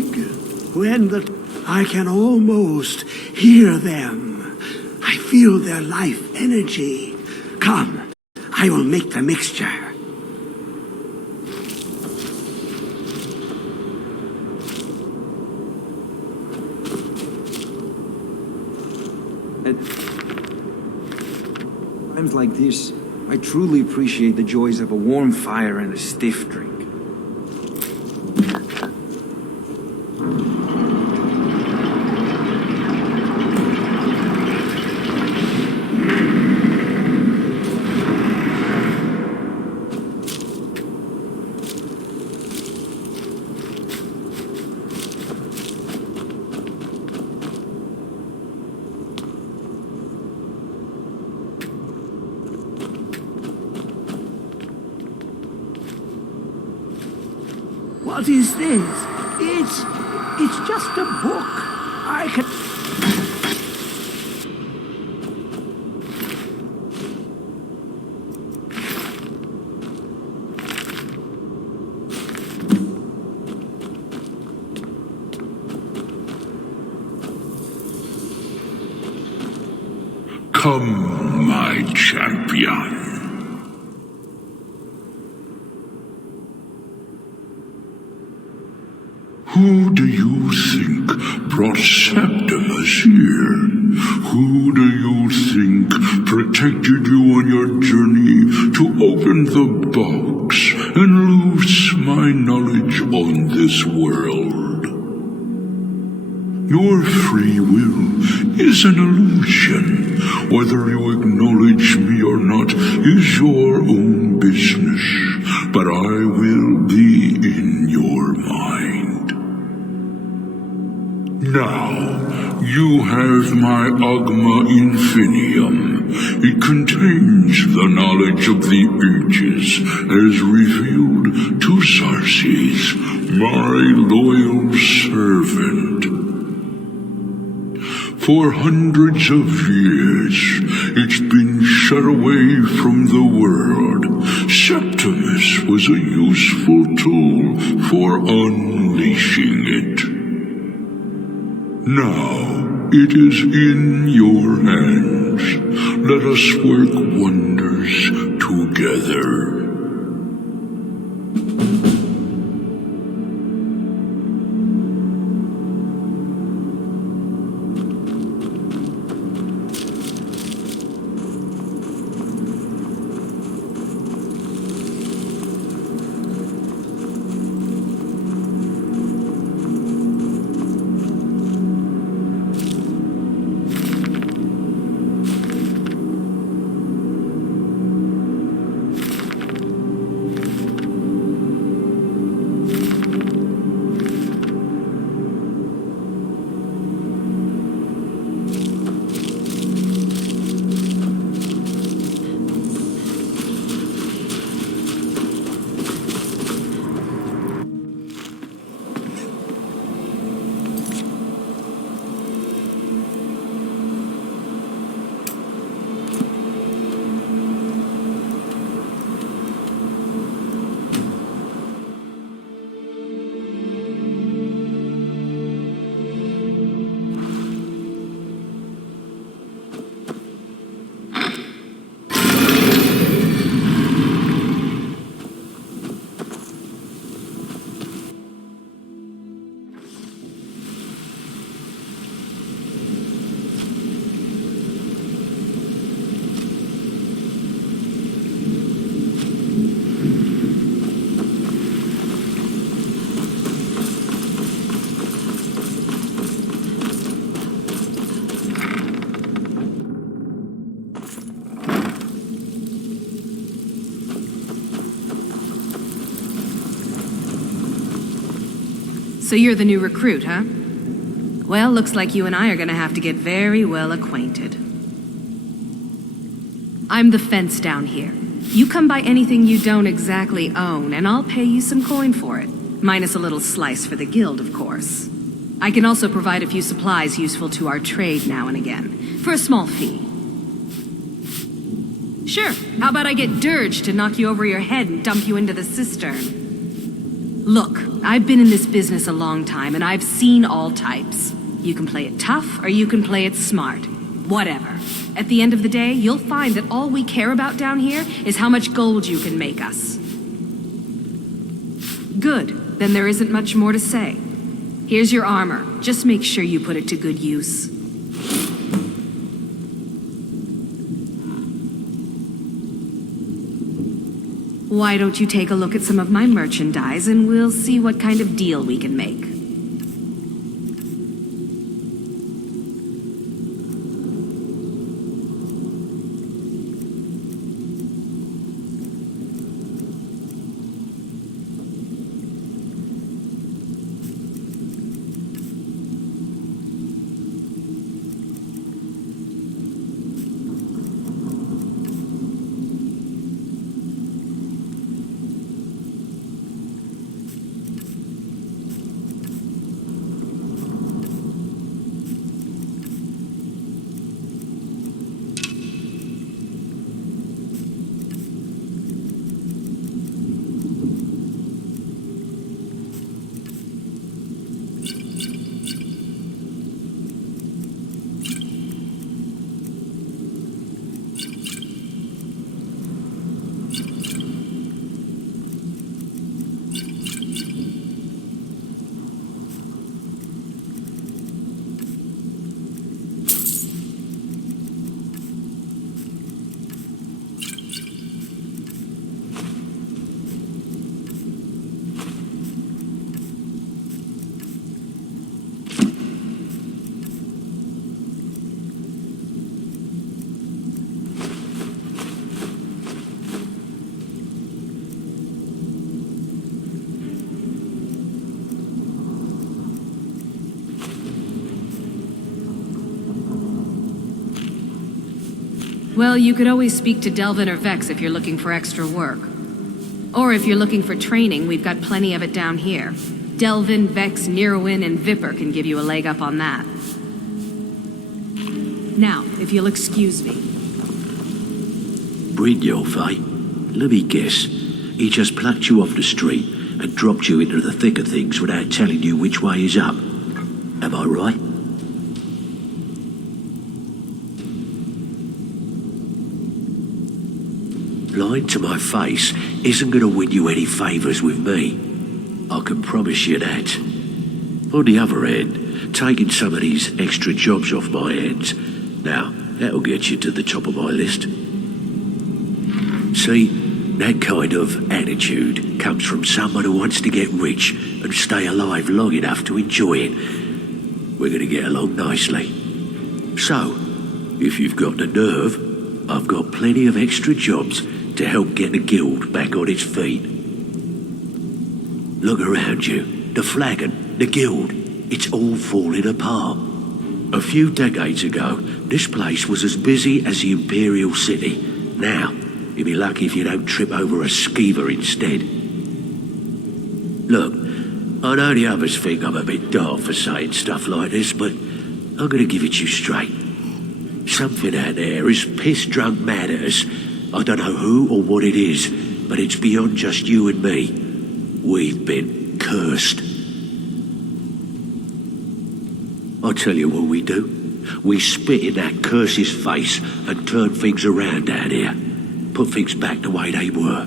big. I can almost hear them. I feel their life energy. Come, I will make the mixture. At times like this, I truly appreciate the joys of a warm fire and a stiff drink. What is this? It's just a book. I can... Come, my champion. Who do you think brought Septimus here? Who do you think protected you on your journey to open the box and loose my knowledge on this world? Your free will is an illusion. Whether you acknowledge me or not is your own business, but I will be in your mind. Now, you have my Agma Infinium. It contains the knowledge of the ages as revealed to Xerxes, my loyal servant. For hundreds of years, it's been shut away from the world. Septimus was a useful tool for unleashing it. Now, it is in your hands. Let us work wonders together. So you're the new recruit, huh? Well, looks like you and I are gonna have to get very well acquainted. I'm the fence down here. You come by anything you don't exactly own, and I'll pay you some coin for it. Minus a little slice for the guild, of course. I can also provide a few supplies useful to our trade now and again, for a small fee. Sure, how about I get Dirge to knock you over your head and dump you into the cistern? Look, I've been in this business a long time, and I've seen all types. You can play it tough, or you can play it smart. Whatever. At the end of the day, you'll find that all we care about down here is how much gold you can make us. Good. Then there isn't much more to say. Here's your armor. Just make sure you put it to good use. Why don't you take a look at some of my merchandise and we'll see what kind of deal we can make. Well, you could always speak to Delvin or Vex if you're looking for extra work. Or if you're looking for training, we've got plenty of it down here. Delvin, Vex, Nirwin, and Vipper can give you a leg up on that. Now, if you'll excuse me. Brynjolf, eh? Let me guess. He just plucked you off the street and dropped you into the thick of things without telling you which way is up. Am I right? Lying to my face isn't going to win you any favours with me. I can promise you that. On the other hand, taking some of these extra jobs off my hands, now, that'll get you to the top of my list. See, that kind of attitude comes from someone who wants to get rich and stay alive long enough to enjoy it. We're going to get along nicely. So, if you've got the nerve, I've got plenty of extra jobs to help get the guild back on its feet. Look around you. The flagon, the guild, it's all falling apart. A few decades ago, this place was as busy as the Imperial City. Now, you'll be lucky if you don't trip over a skeever instead. Look, I know the others think I'm a bit daft for saying stuff like this, but I'm gonna give it you straight. Something out there is piss-drunk mad at us. I don't know who or what it is, but it's beyond just you and me. We've been cursed. I'll tell you what we do. We spit in that curse's face and turn things around down here. Put things back the way they were.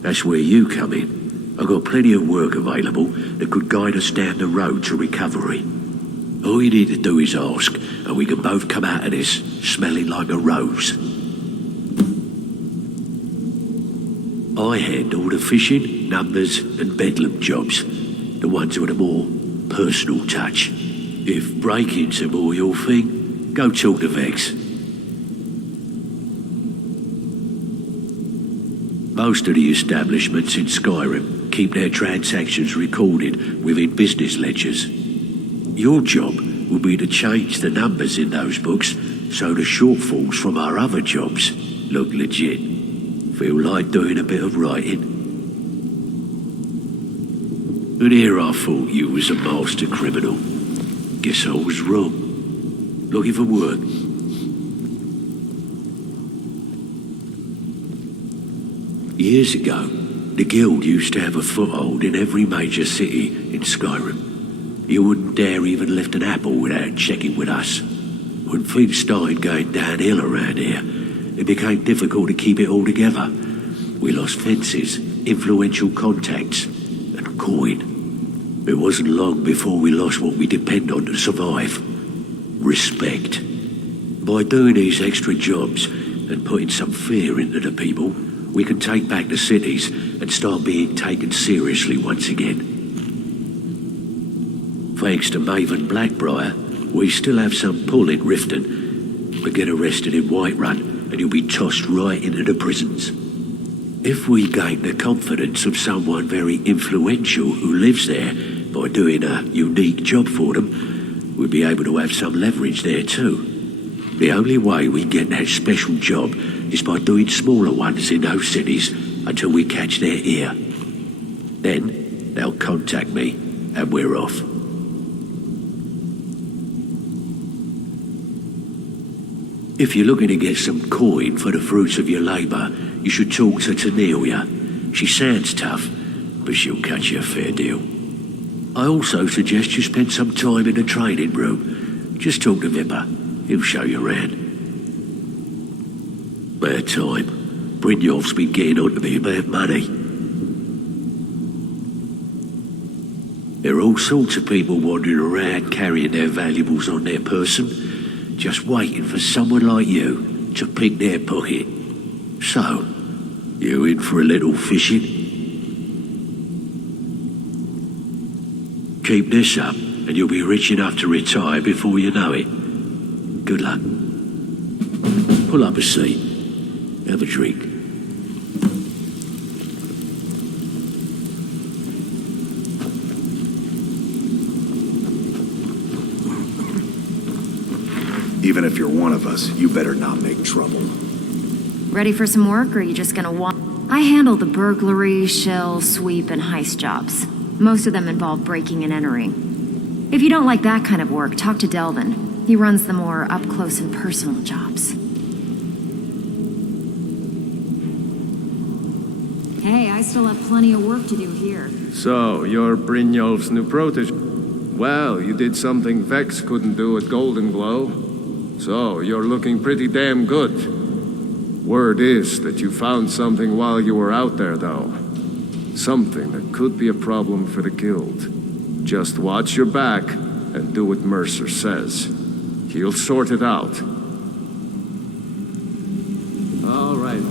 That's where you come in. I've got plenty of work available that could guide us down the road to recovery. All you need to do is ask, and we can both come out of this smelling like a rose. I handle the fishing, numbers, and bedlam jobs. The ones with a more personal touch. If breaking's a more your thing, go talk to Vex. Most of the establishments in Skyrim keep their transactions recorded within business ledgers. Your job will be to change the numbers in those books so the shortfalls from our other jobs look legit. Feel like doing a bit of writing? And here I thought you was a master criminal. Guess I was wrong. Looking for work. Years ago, The guild used to have a foothold in every major city in Skyrim. You wouldn't dare even lift an apple without checking with us. When things started going downhill around here, it became difficult to keep it all together. We lost fences, influential contacts, and coin. It wasn't long before we lost what we depend on to survive. Respect. By doing these extra jobs and putting some fear into the people, we can take back the cities and start being taken seriously once again. Thanks to Maven Blackbriar, we still have some pull in Riften, but get arrested in Whiterun and you'll be tossed right into the prisons. If we gain the confidence of someone very influential who lives there by doing a unique job for them, we'll be able to have some leverage there too. The only way we get that special job is by doing smaller ones in those cities until we catch their ear. Then they'll contact me and we're off. If you're looking to get some coin for the fruits of your labour, you should talk to Tanelia. She sounds tough, but she'll cut you a fair deal. I also suggest you spend some time in the training room. Just talk to Vipper. He'll show you around. Bad time. Brynjolf's been getting on to me about money. There are all sorts of people wandering around carrying their valuables on their person, just waiting for someone like you to pick their pocket. So, you in for a little fishing? Keep this up, and you'll be rich enough to retire before you know it. Good luck. Pull up a seat. Have a drink. Even if you're one of us, you better not make trouble. Ready for some work, or are you just gonna I handle the burglary, shell, sweep, and heist jobs. Most of them involve breaking and entering. If you don't like that kind of work, talk to Delvin. He runs the more up-close and personal jobs. Hey, I still have plenty of work to do here. So, you're Brynjolf's new protege. Well, you did something Vex couldn't do at Golden Glow. So, you're looking pretty damn good. Word is that you found something while you were out there, though. Something that could be a problem for the guild. Just watch your back and do what Mercer says. He'll sort it out. All right.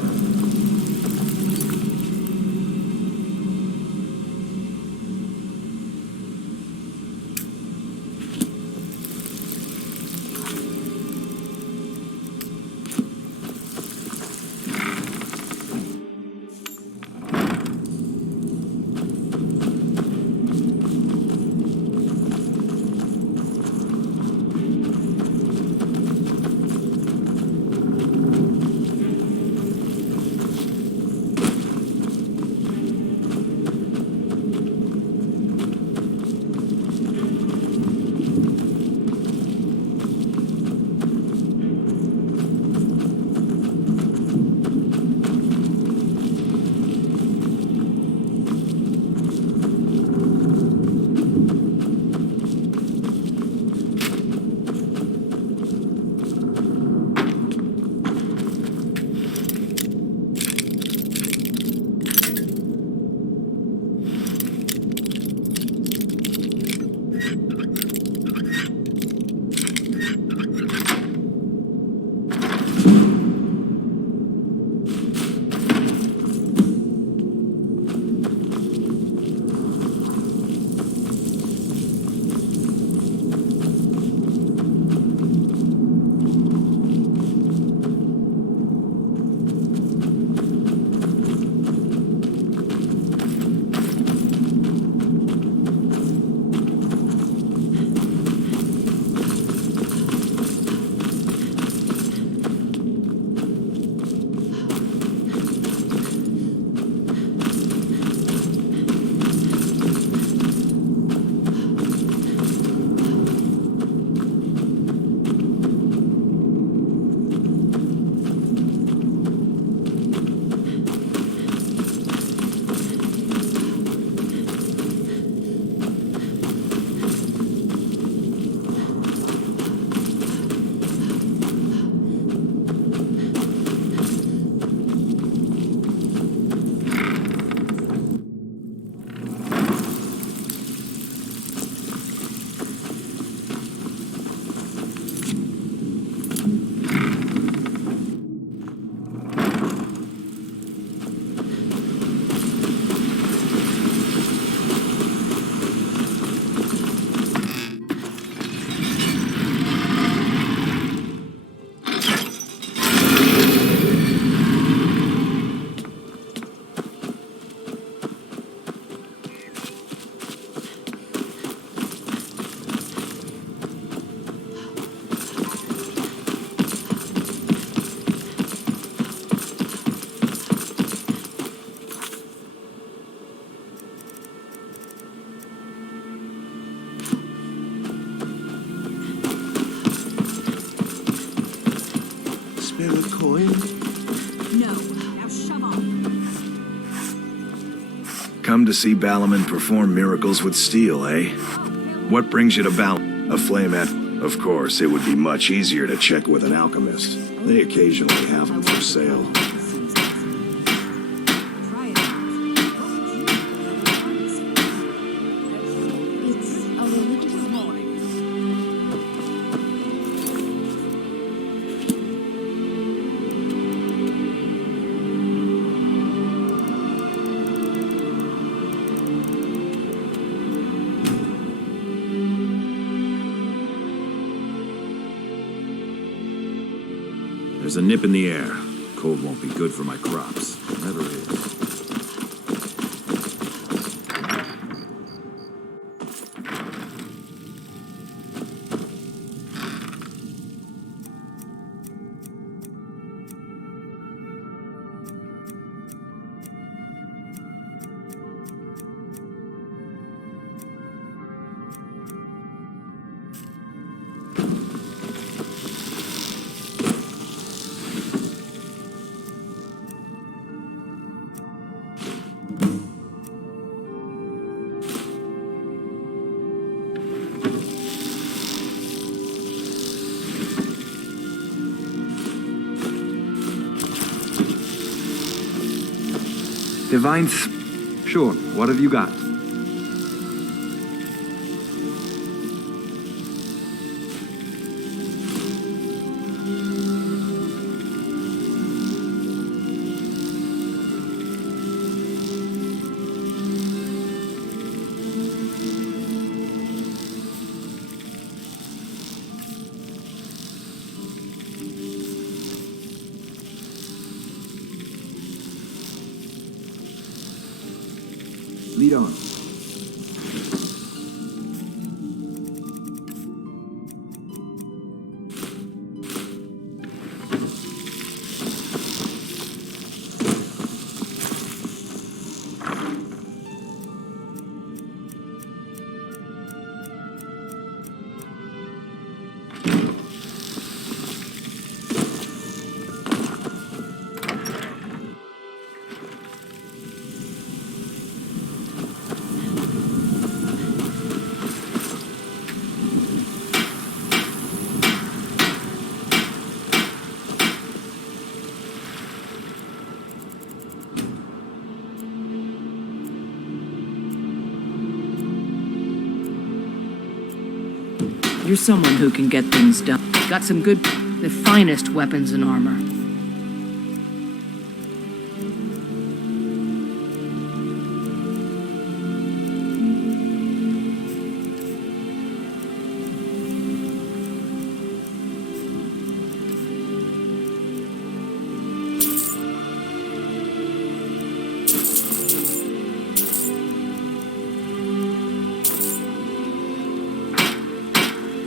spare a coin? No. Now shove off. Come to see Balaman perform miracles with steel, eh? What brings you to Balaman? A flame at... Of course, it would be much easier to check with an alchemist. They occasionally have them for sale. There's a nip in the air. Cold won't be good for my crops. Never is. Divine... Sure, what have you got? Lead on. You're someone who can get things done. Got some good, the finest weapons and armor.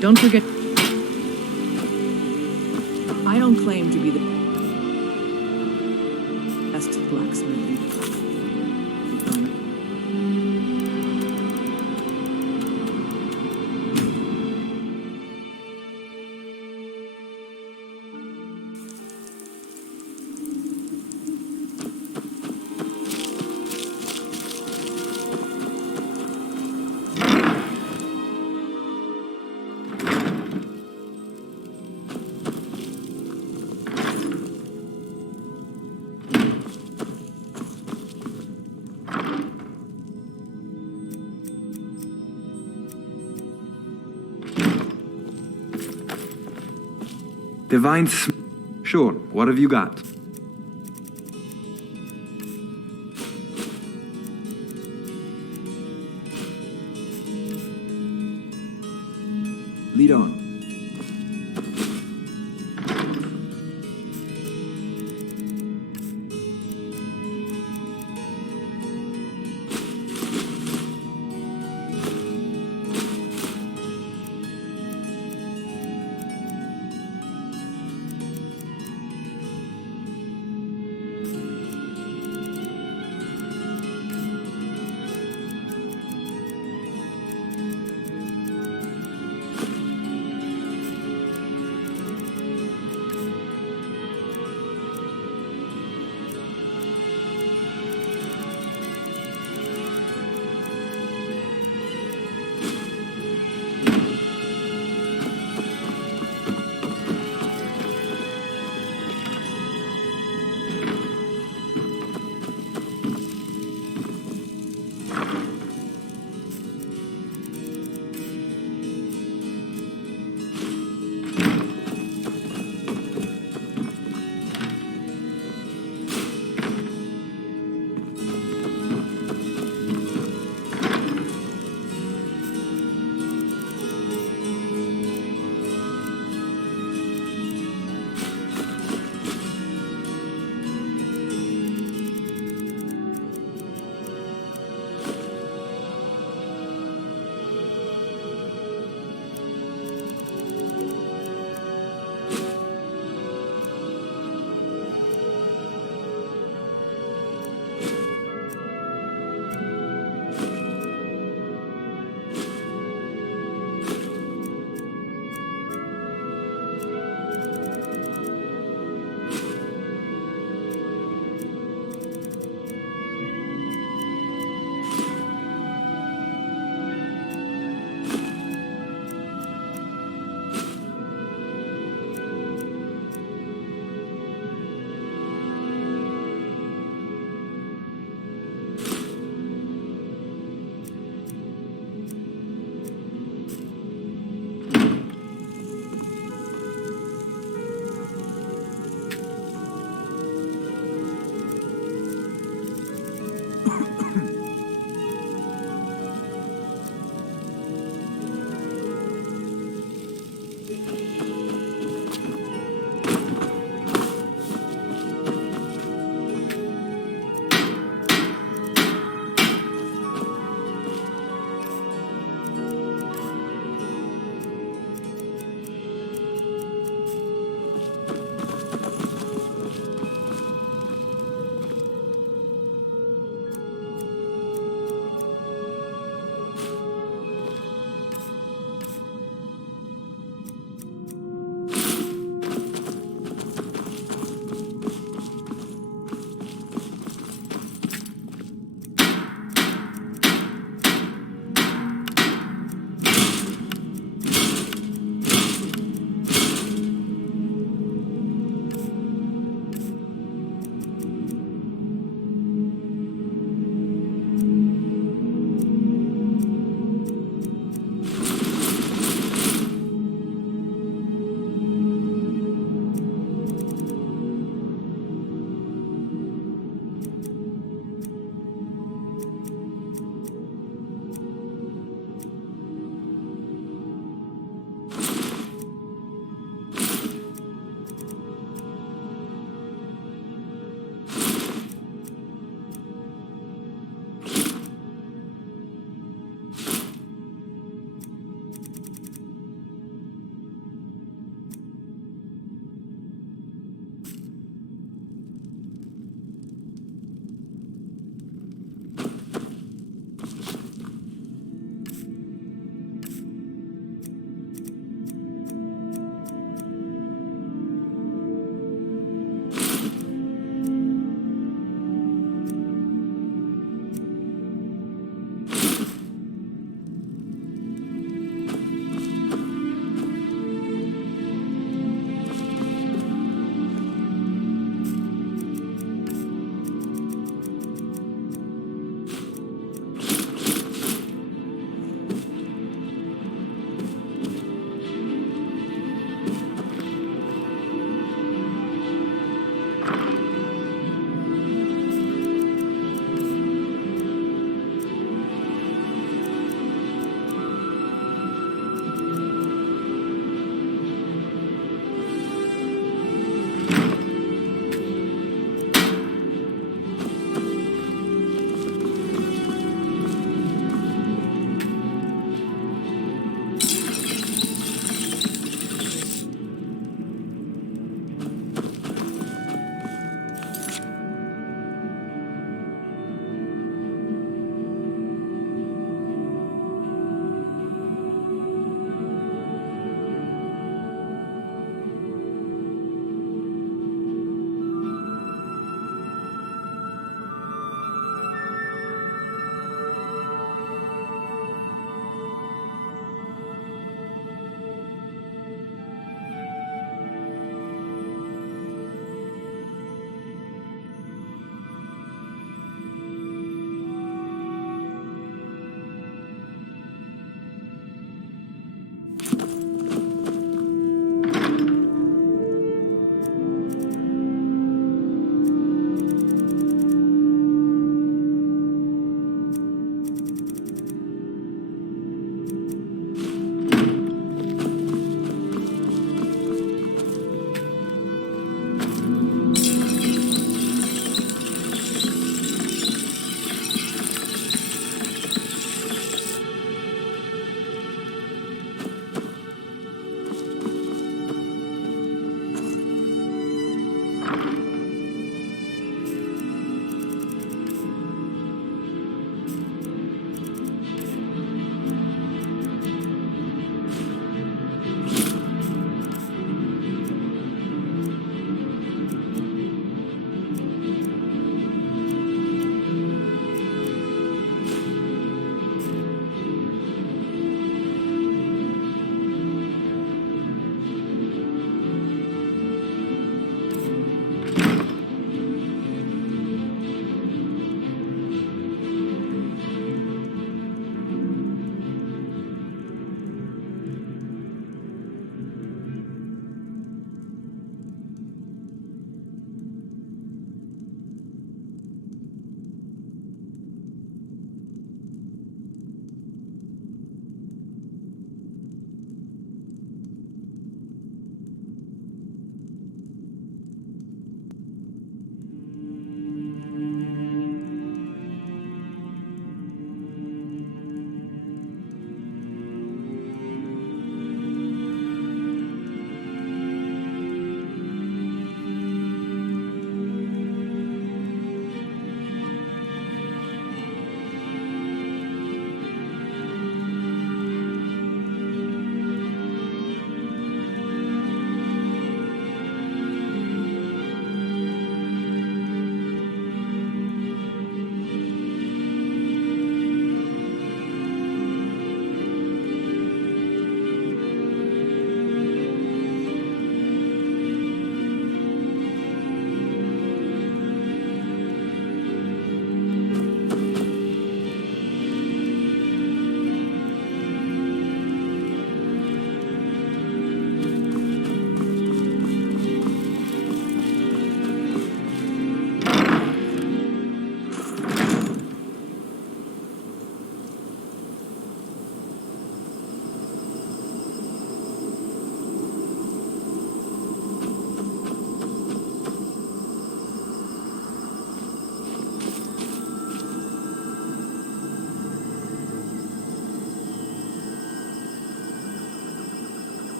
Don't forget, I don't claim to be the best blacksmith. Divine... Sure, what have you got? Lead on.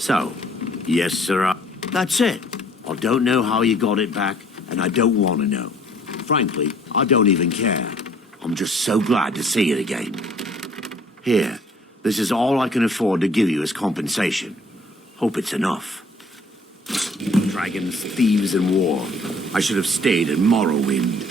So, yes, sir. That's it. I don't know how you got it back, and I don't want to know. Frankly, I don't even care. I'm just so glad to see it again. Here, this is all I can afford to give you as compensation. Hope it's enough. Dragons, thieves, and war. I should have stayed in Morrowind.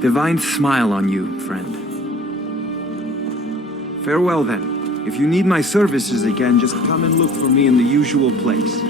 Divine smile on you, friend. Farewell, then. If you need my services again, just come and look for me in the usual place.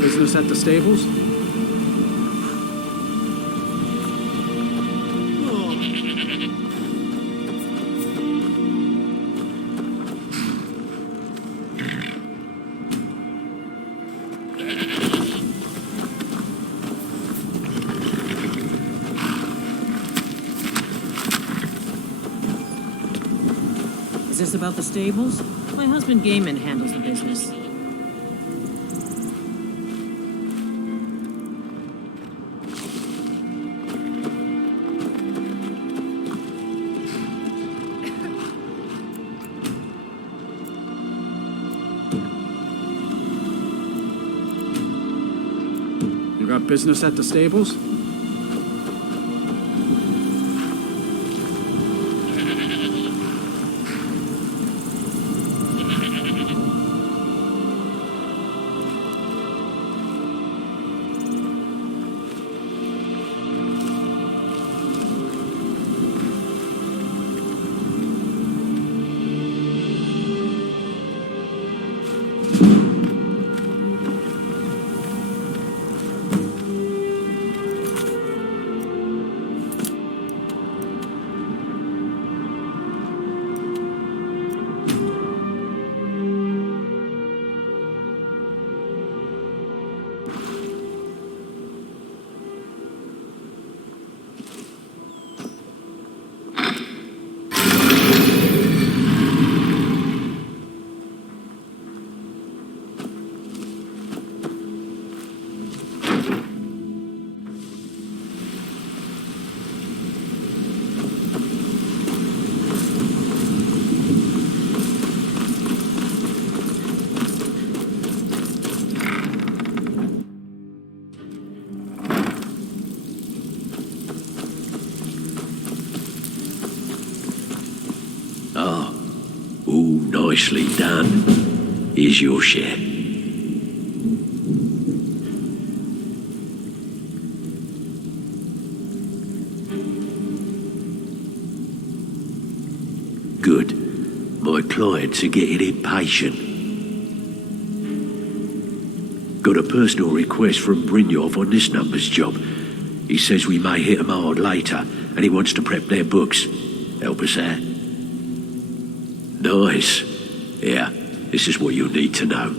Business at the stables? Is this about the stables? My husband Gaiman handles the business. Got business at the stables? Nicely done. Here's your share. Good. My clients are getting impatient. Got a personal request from Brynjolf on this number's job. He says we may hit 'em hard later, and he wants to prep their books. Help us out. Nice. Yeah, this is what you'll need to know.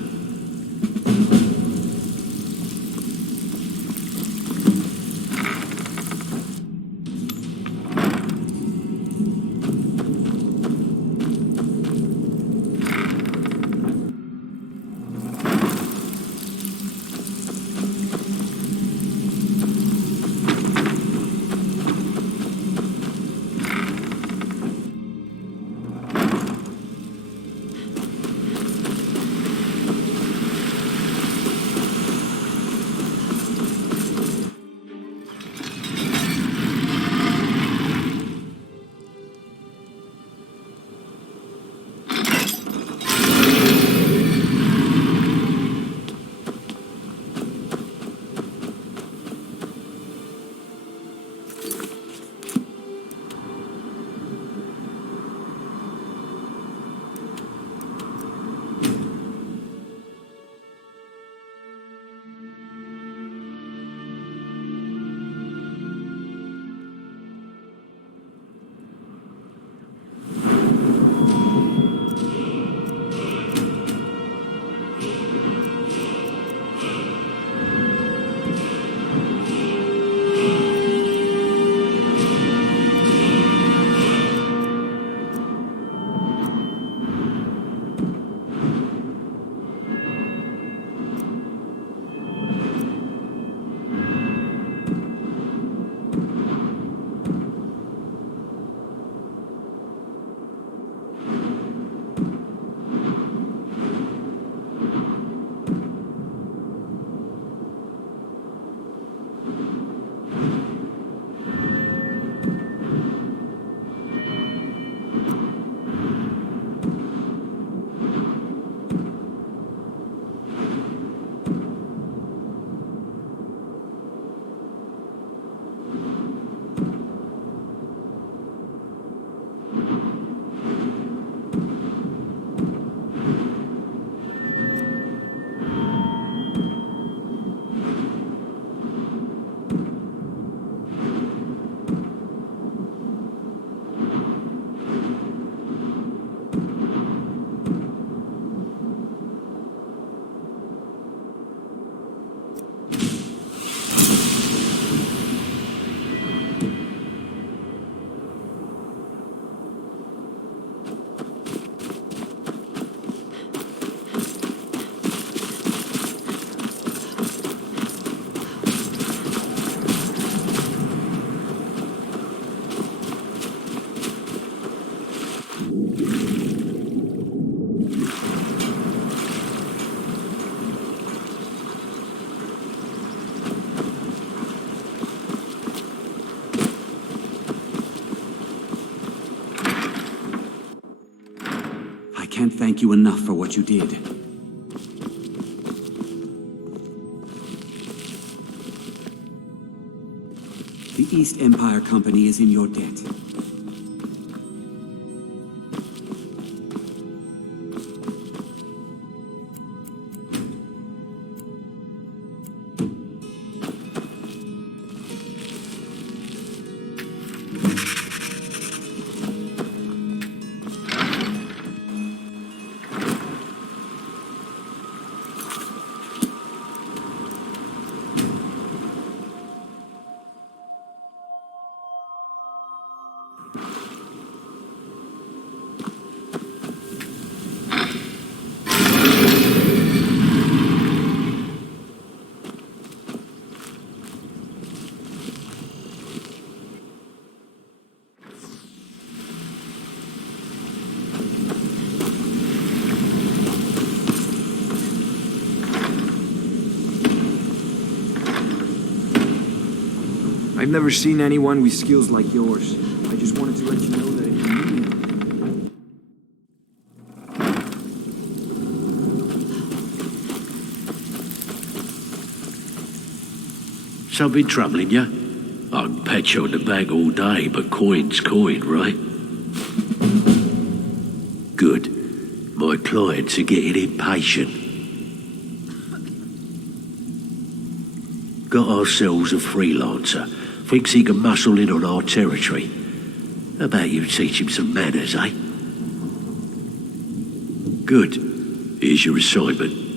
Can't thank you enough for what you did. The East Empire Company is in your debt. I've never seen anyone with skills like yours. I just wanted to let you know that if you need me... something troubling you? I can pat you on the back all day, but coin's coin, right? Good. My clients are getting impatient. Got ourselves a freelancer. Thinks he can muscle in on our territory. How about you teach him some manners, eh? Good. Here's your assignment.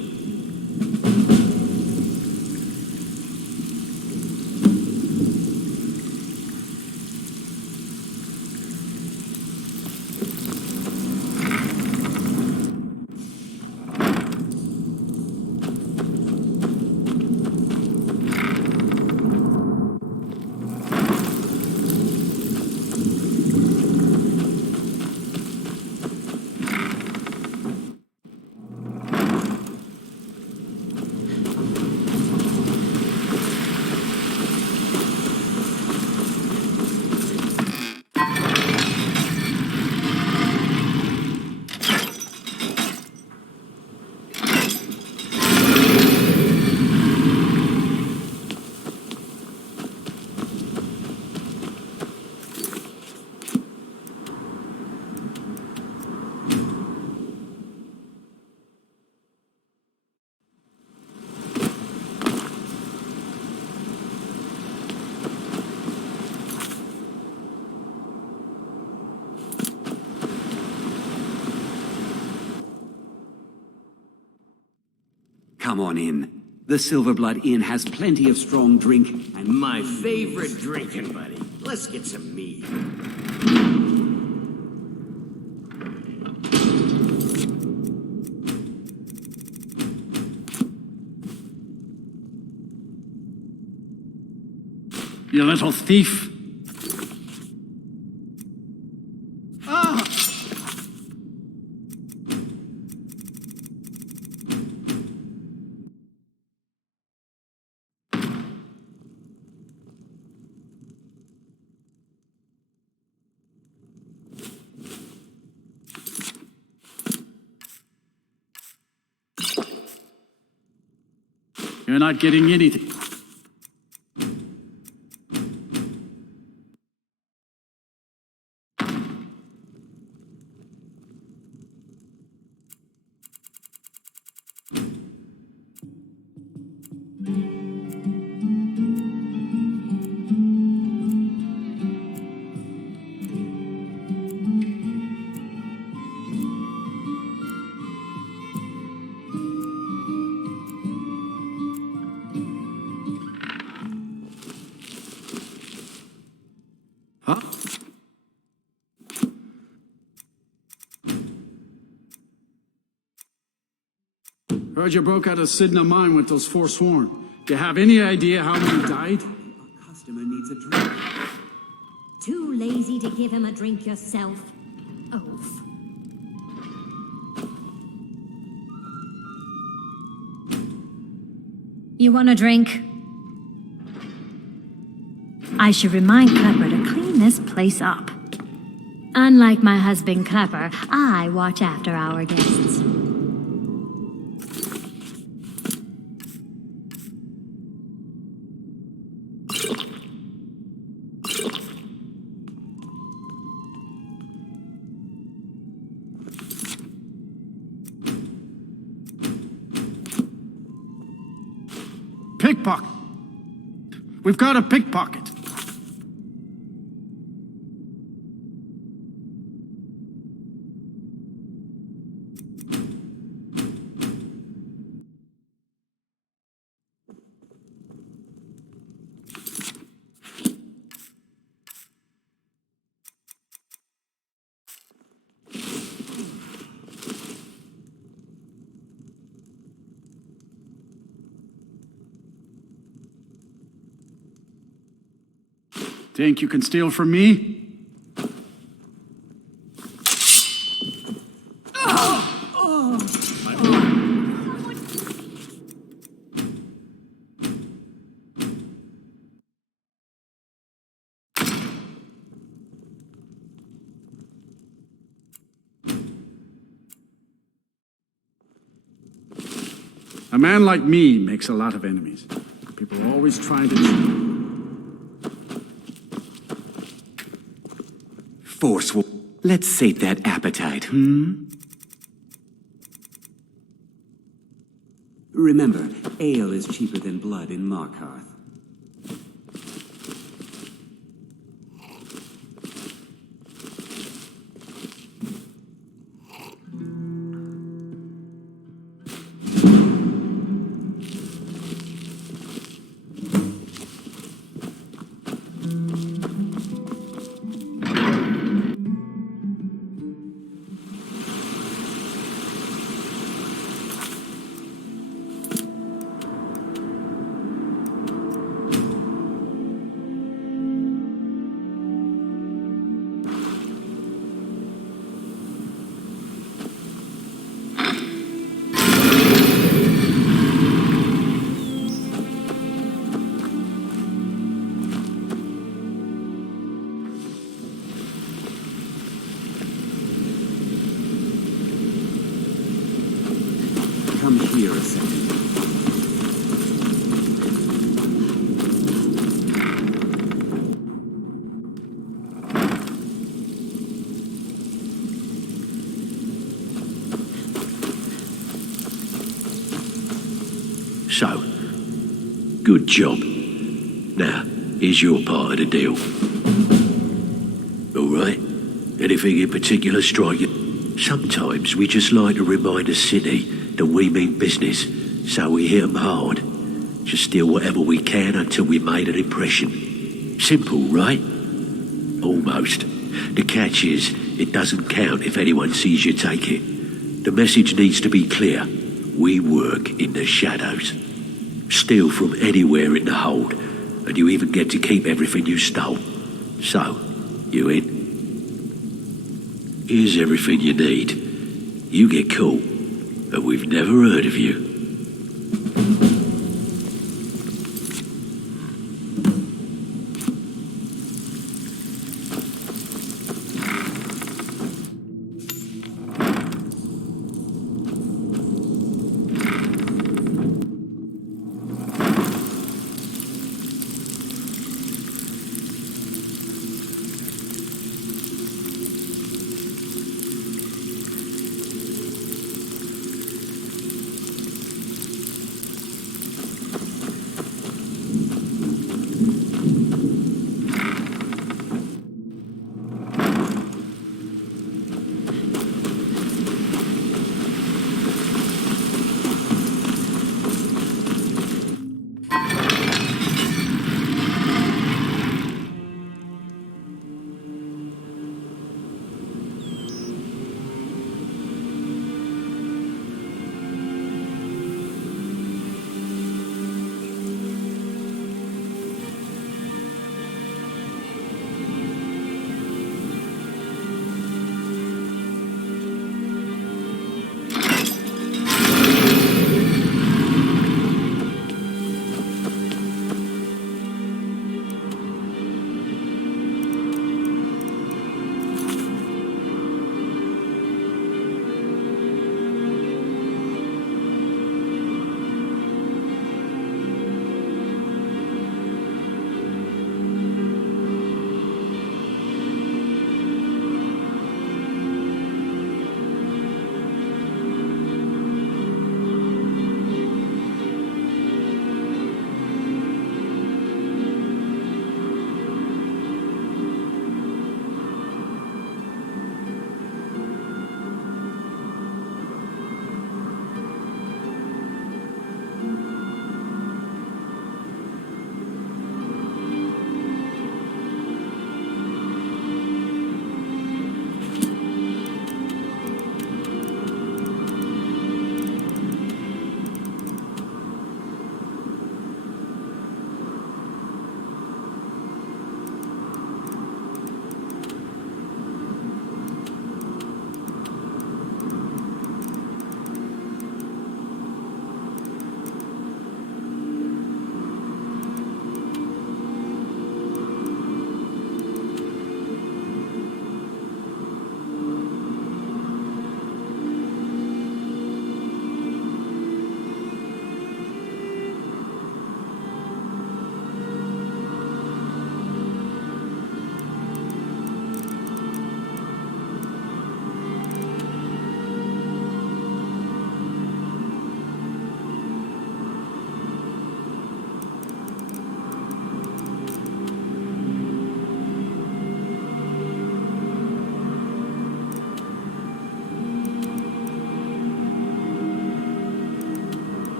Come on in. The Silverblood Inn has plenty of strong drink and... My favorite drinking buddy. Let's get some mead. You little thief. You're not getting anything. Huh? Heard you broke out of Sidna mine with those Forsworn. Do you have any idea how many died? Our customer needs a drink. Too lazy to give him a drink yourself. Oaf. You want a drink? I should remind Clepper to clean this place up. Unlike my husband Clepper, I watch after our guests. Pickpocket. We've got a pickpocket. Think you can steal from me? A man like me makes a lot of enemies. People are always trying to cheat. Force. Let's sate that appetite, hmm? Remember, ale is cheaper than blood in Markarth. Come here a second. So, good job. Now, here's your part of the deal. All right? Anything in particular strike you? Sometimes we just like to remind the city that we mean business, so we hit 'em hard. Just steal whatever we can until we made an impression. Simple, right? Almost. The catch is, it doesn't count if anyone sees you take it. The message needs to be clear. We work in the shadows. Steal from anywhere in the hold, and you even get to keep everything you stole. So, you in? Here's everything you need. You get caught, and we've never heard of you.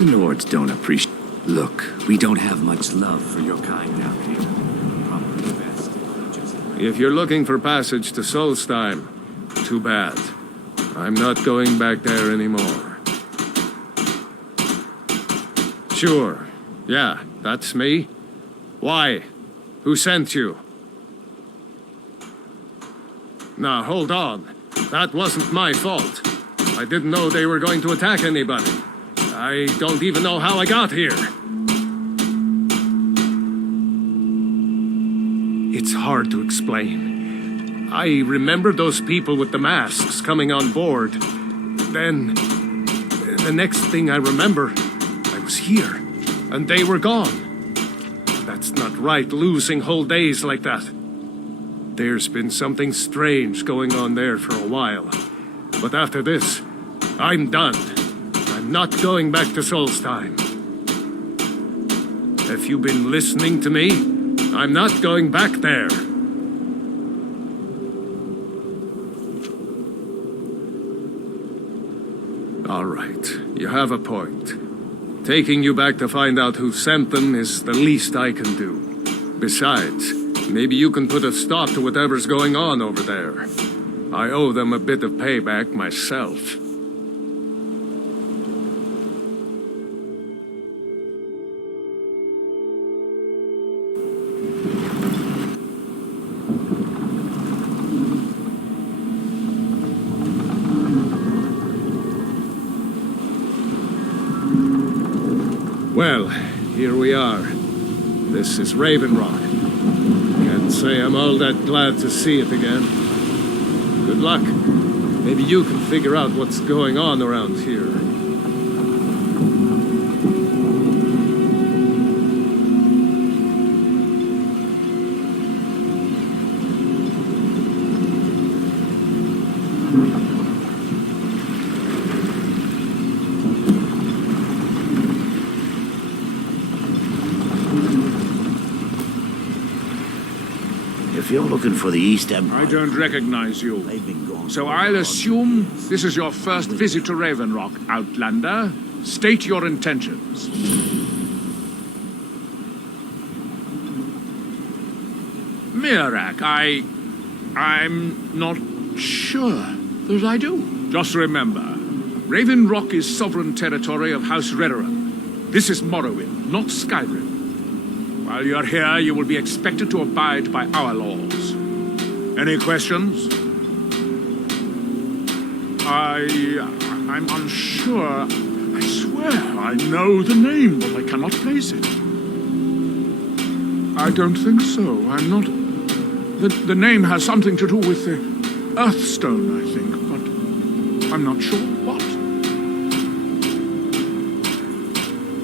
The Nords don't appreciate... Look, we don't have much love for your kind down here. Probably best if you just... If you're looking for passage to Solstheim, too bad. I'm not going back there anymore. Sure. Yeah, that's me. Why? Who sent you? Now, hold on. That wasn't my fault. I didn't know they were going to attack anybody. I don't even know how I got here. It's hard to explain. I remember those people with the masks coming on board. Then, the next thing I remember, I was here, and they were gone. That's not right, losing whole days like that. There's been something strange going on there for a while. But after this, I'm done. I'm not going back to Solstheim. If you've been listening to me, I'm not going back there. All right, you have a point. Taking you back to find out who sent them is the least I can do. Besides, maybe you can put a stop to whatever's going on over there. I owe them a bit of payback myself. Well, here we are. This is Raven Rock. Can't say I'm all that glad to see it again. Good luck. Maybe you can figure out what's going on around here. If you're looking for the East Empire... I don't recognize you. They've been gone. So I'll assume this is your first visit to Raven Rock, Outlander. State your intentions. Mirak, I'm not sure that I do. Just remember, Raven Rock is sovereign territory of House Redoran. This is Morrowind, not Skyrim. While you're here, you will be expected to abide by our laws. Any questions? I'm unsure. I swear I know the name, but I cannot place it. I don't think so. I'm not... The name has something to do with the Earthstone, I think, but I'm not sure what.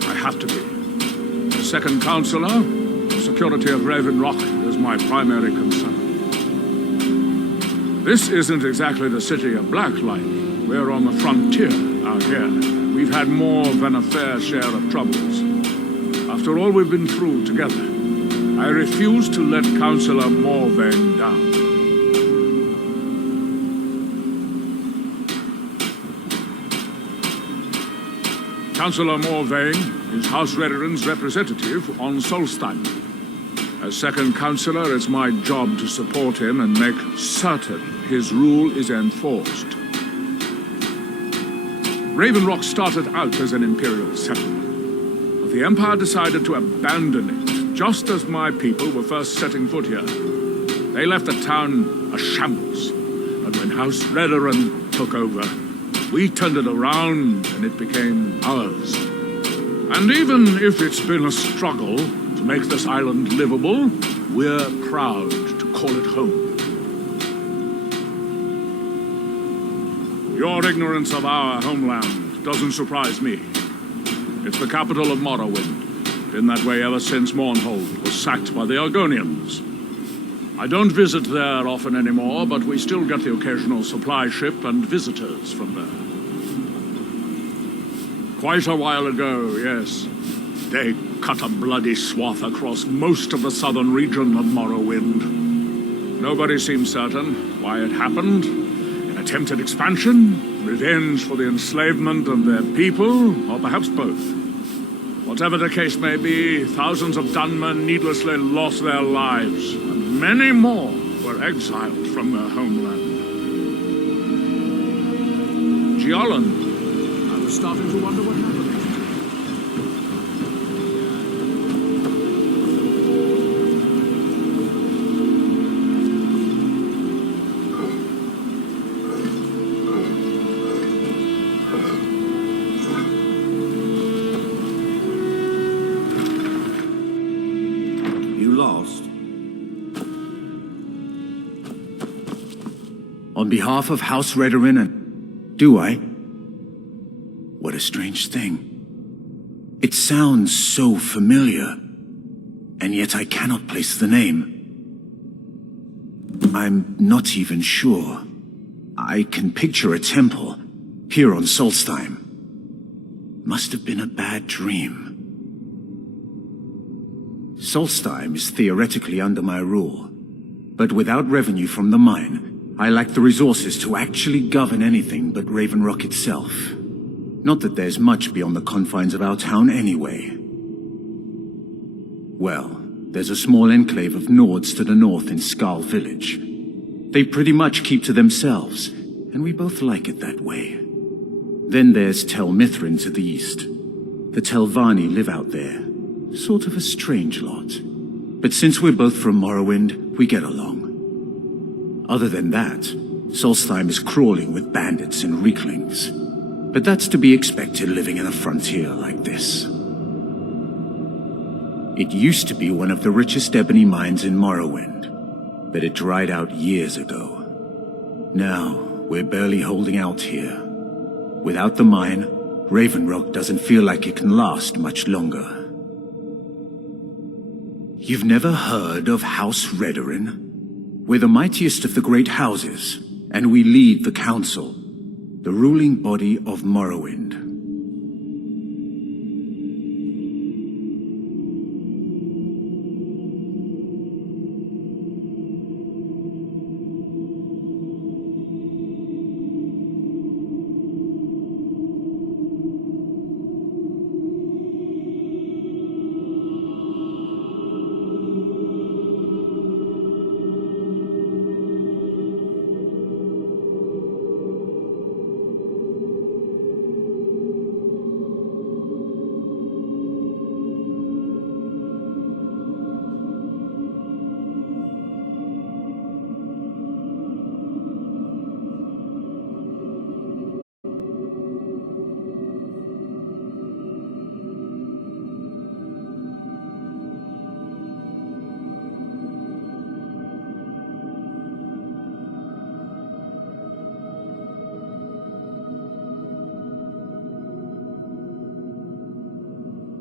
I have to be. As second counselor, the security of Raven Rock is my primary concern. This isn't exactly the city of Blacklight. We're on the frontier out here. We've had more than a fair share of troubles. After all we've been through together, I refuse to let Councillor Morvain down. Councillor Morvain is House Redoran's representative on Solstheim. As second councillor, it's my job to support him and make certain his rule is enforced. Raven Rock started out as an imperial settlement, but the Empire decided to abandon it just as my people were first setting foot here. They left the town a shambles, and when House Redoran took over, we turned it around and it became ours. And even if it's been a struggle to make this island livable, we're proud to call it home. Your ignorance of our homeland doesn't surprise me. It's the capital of Morrowind. Been that way ever since Mournhold was sacked by the Argonians. I don't visit there often anymore, but we still get the occasional supply ship and visitors from there. Quite a while ago, yes. They cut a bloody swath across most of the southern region of Morrowind. Nobody seems certain why it happened. An attempted expansion, revenge for the enslavement of their people, or perhaps both. Whatever the case may be, thousands of Dunmen needlessly lost their lives, and many more were exiled from their homeland. Giolan, I was starting to wonder what happened. On behalf of House Redorin and... Do I? What a strange thing. It sounds so familiar, and yet I cannot place the name. I'm not even sure. I can picture a temple, here on Solstheim. Must have been a bad dream. Solstheim is theoretically under my rule, but without revenue from the mine, I lack the resources to actually govern anything but Raven Rock itself. Not that there's much beyond the confines of our town anyway. Well, there's a small enclave of Nords to the north in Skarl Village. They pretty much keep to themselves, and we both like it that way. Then there's Tel Mithrin to the east. The Telvanni live out there. Sort of a strange lot. But since we're both from Morrowind, we get along. Other than that, Solstheim is crawling with bandits and Reeklings. But that's to be expected living in a frontier like this. It used to be one of the richest ebony mines in Morrowind, but it dried out years ago. Now, we're barely holding out here. Without the mine, Raven Rock doesn't feel like it can last much longer. You've never heard of House Redorin? We're the mightiest of the great houses, and we lead the council, the ruling body of Morrowind.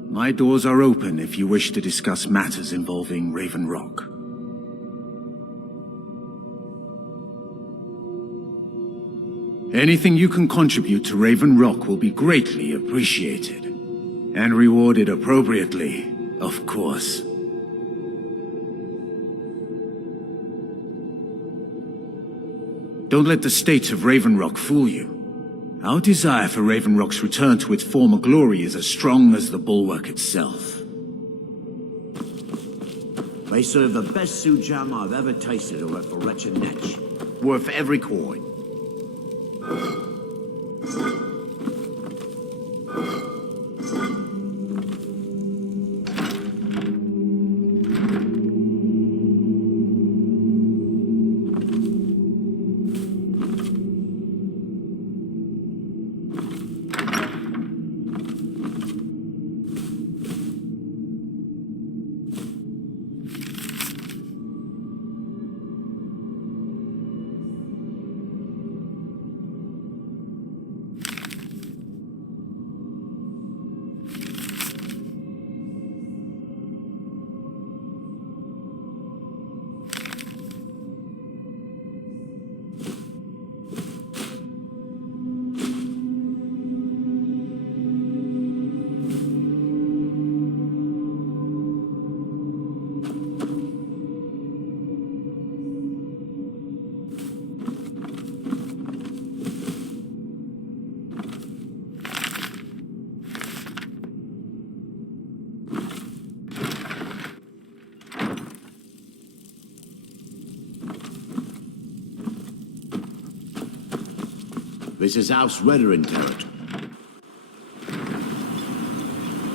My doors are open if you wish to discuss matters involving Raven Rock. Anything you can contribute to Raven Rock will be greatly appreciated. And rewarded appropriately, of course. Don't let the state of Raven Rock fool you. Our desire for Raven Rock's return to its former glory is as strong as the bulwark itself. They serve the best sujam I've ever tasted over at the wretched Netch. Worth every coin. This is House Redarin territory.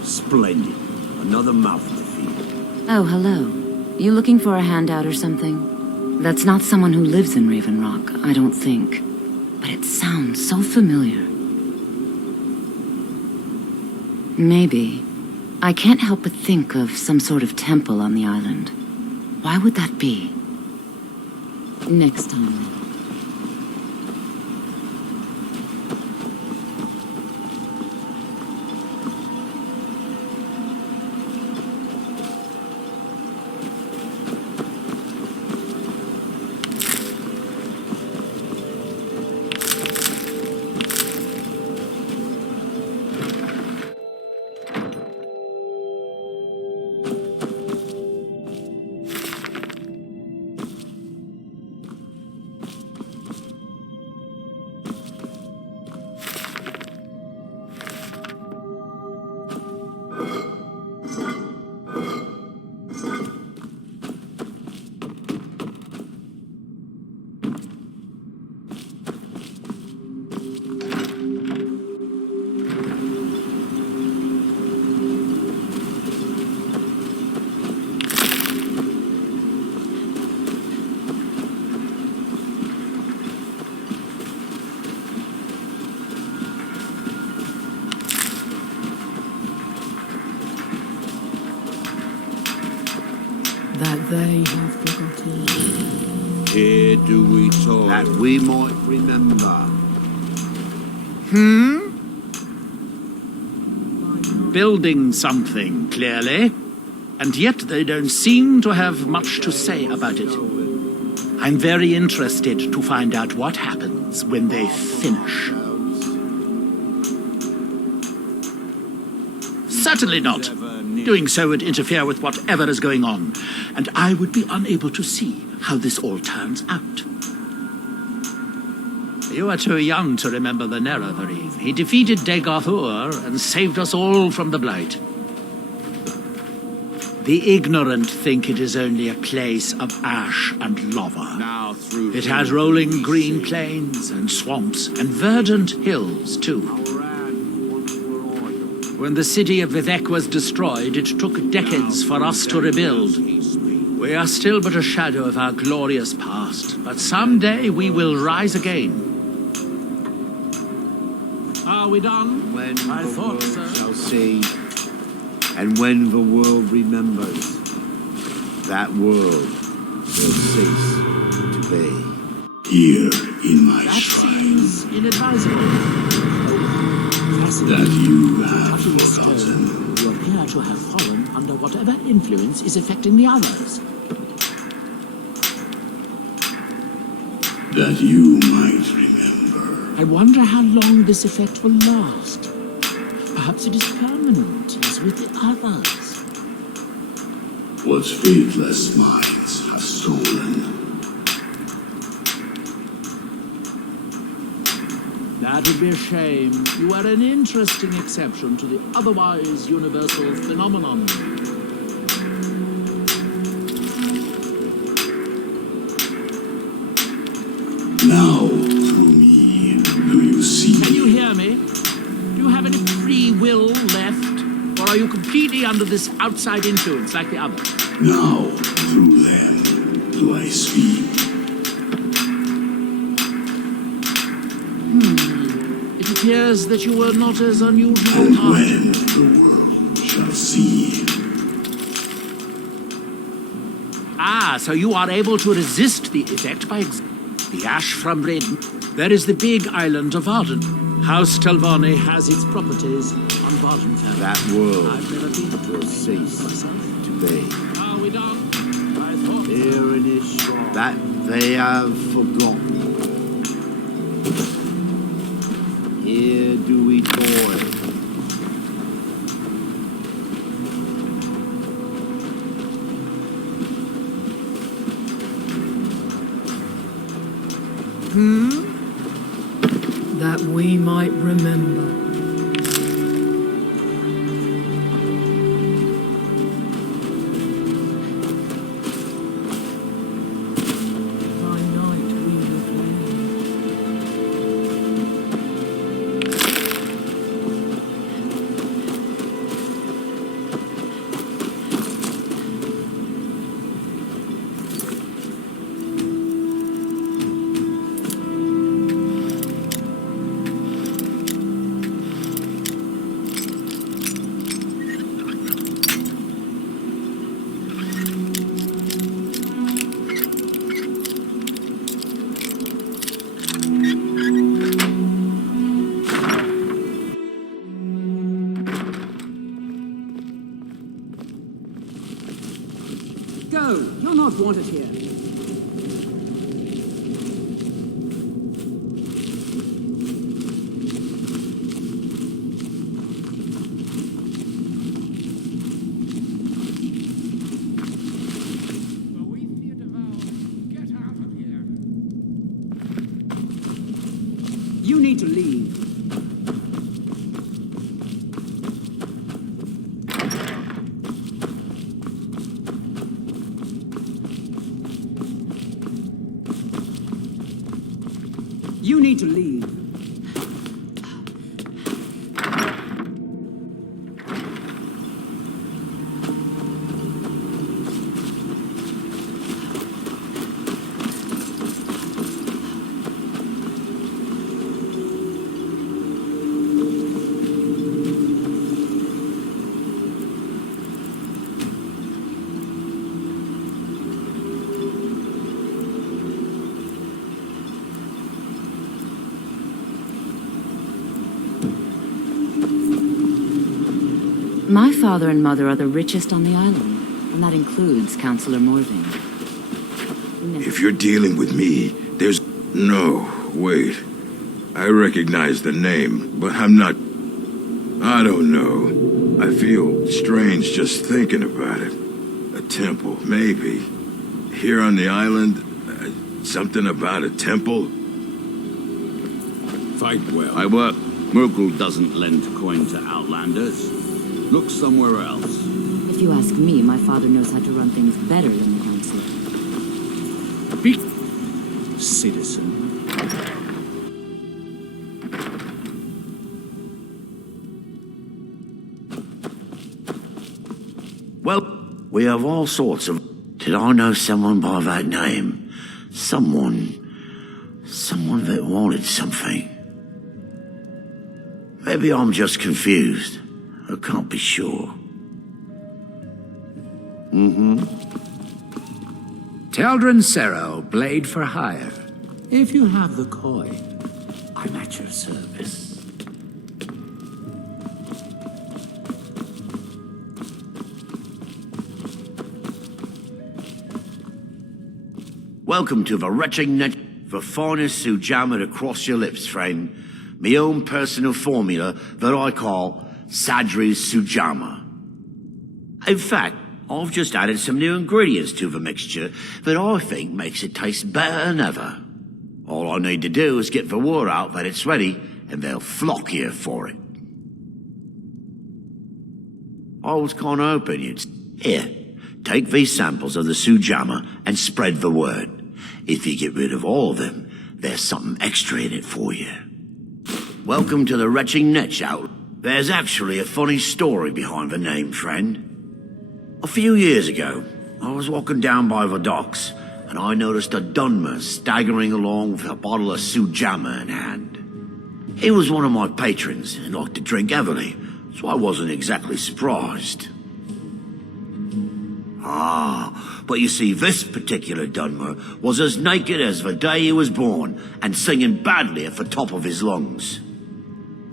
Splendid. Another mouth to feed. Oh, hello. You looking for a handout or something? That's not someone who lives in Raven Rock, I don't think. But it sounds so familiar. Maybe. I can't help but think of some sort of temple on the island. Why would that be? Next time. That they have forgotten. Here do we talk. That we might remember. Building something, clearly. And yet they don't seem to have much to say about it. I'm very interested to find out what happens when they finish. Certainly not. Doing so would interfere with whatever is going on, and I would be unable to see how this all turns out. You are too young to remember the Nerevarine. He defeated Degathur and saved us all from the Blight. The ignorant think it is only a place of ash and lava. It has rolling green plains and swamps and verdant hills, too. When the city of Vivek was destroyed, it took decades for us to rebuild. We are still but a shadow of our glorious past, but someday we will rise again. Are we done? When I the thought world so. shall see, and when the world remembers, that world will cease to be. Here in my That shrine, seems inadvisable. that you have Utterly stone, you appear to have fallen under whatever influence is affecting the others. that you might remember. I wonder how long this effect will last. Perhaps it is permanent, as with the others. What faithless minds have stolen. That would be a shame. You are an interesting exception to the otherwise universal phenomenon. Now, through me, do you see? Can you hear me? Do you have any free will left? Or are you completely under this outside influence like the others? Now, through them, do I speak. It appears that you were not as unusual. And when the world shall see. Ah, so you are able to resist the effect by the ash from Raiden. There is the big island of Arden. House Telvanni has its properties on Vardenfell. That world I've never been to will cease to be. Are we done? I thought. Here in his shrine. That they have forgotten. Here do we toil. That we might remember. By night we will play. Go! You're not wanted here. You need to leave. You need to leave. My father and mother are the richest on the island, and that includes Councillor Morving. If you're dealing with me, there's... No, wait. I recognize the name, but I'm not... I don't know. I feel strange just thinking about it. A temple, maybe. Here on the island, something about a temple? Fight well. I work. Merkel doesn't lend coin to outlanders. Look somewhere else. If you ask me, my father knows how to run things better than the council. Be citizen. Well, we have all sorts of... Did I know someone by that name? Someone that wanted something. Maybe I'm just confused. I can't be sure. Teldrin Serro, blade for hire. If you have the coin, I'm at your service. Welcome to the retching net, the finest sujama to cross your lips, friend. My own personal formula that I call Sadri's Sujama. In fact, I've just added some new ingredients to the mixture that I think makes it taste better than ever. All I need to do is get the word out that it's ready, and they'll flock here for it. I was kind of hoping you'd... Here, take these samples of the Sujama and spread the word. If you get rid of all of them, there's something extra in it for you. Welcome to the retching net out. There's actually a funny story behind the name, friend. A few years ago, I was walking down by the docks, and I noticed a Dunmer staggering along with a bottle of Sujama in hand. He was one of my patrons and liked to drink heavily, so I wasn't exactly surprised. But you see, this particular Dunmer was as naked as the day he was born, and singing badly at the top of his lungs.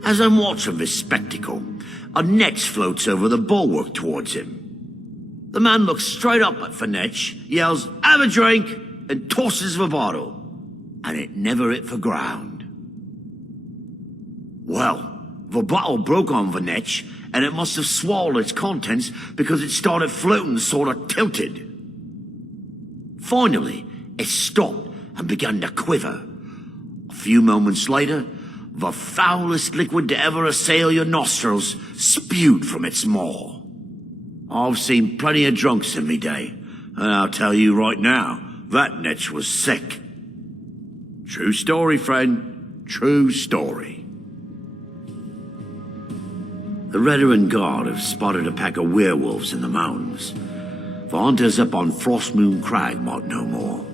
As I'm watching this spectacle, a netch floats over the bulwark towards him. The man looks straight up at the netch, yells, "Have a drink," and tosses the bottle. And it never hit the ground. Well, the bottle broke on the netch, and it must have swallowed its contents because it started floating sort of tilted. Finally, it stopped and began to quiver. A few moments later, the foulest liquid to ever assail your nostrils spewed from its maw. I've seen plenty of drunks in me day, and I'll tell you right now, that netch was sick. True story, friend. True story. The Redoran Guard have spotted a pack of werewolves in the mountains. The hunters up on Frostmoon Crag might know more.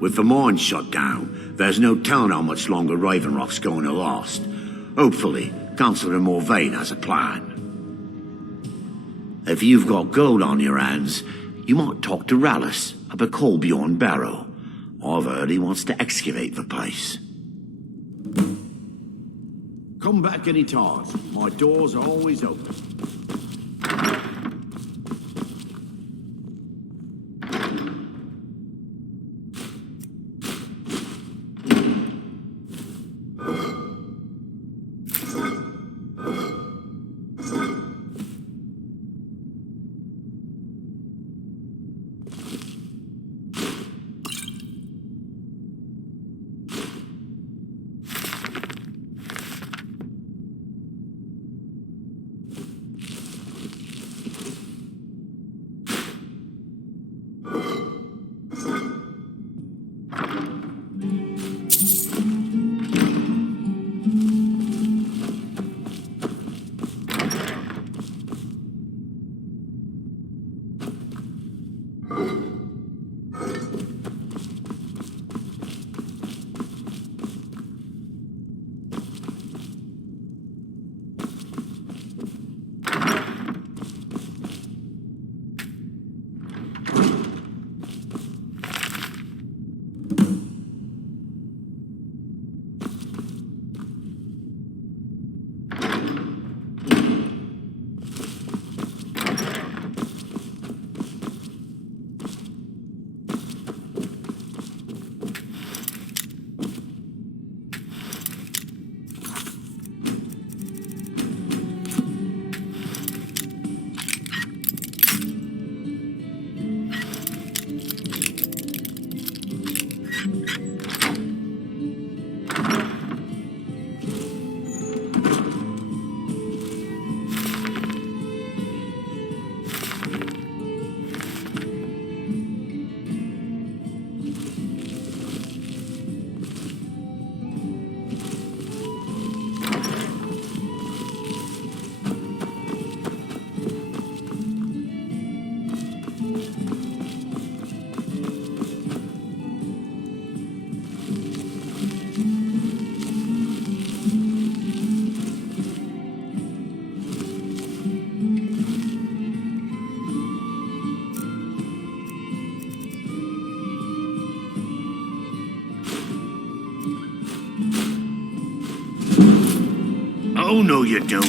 With the mine shut down, there's no telling how much longer Raven Rock's going to last. Hopefully, Councillor Morvain has a plan. If you've got gold on your hands, you might talk to Rallis up at Colbjorn Barrow. I've heard he wants to excavate the place. Come back any time. My doors are always open. Oh, no, you don't.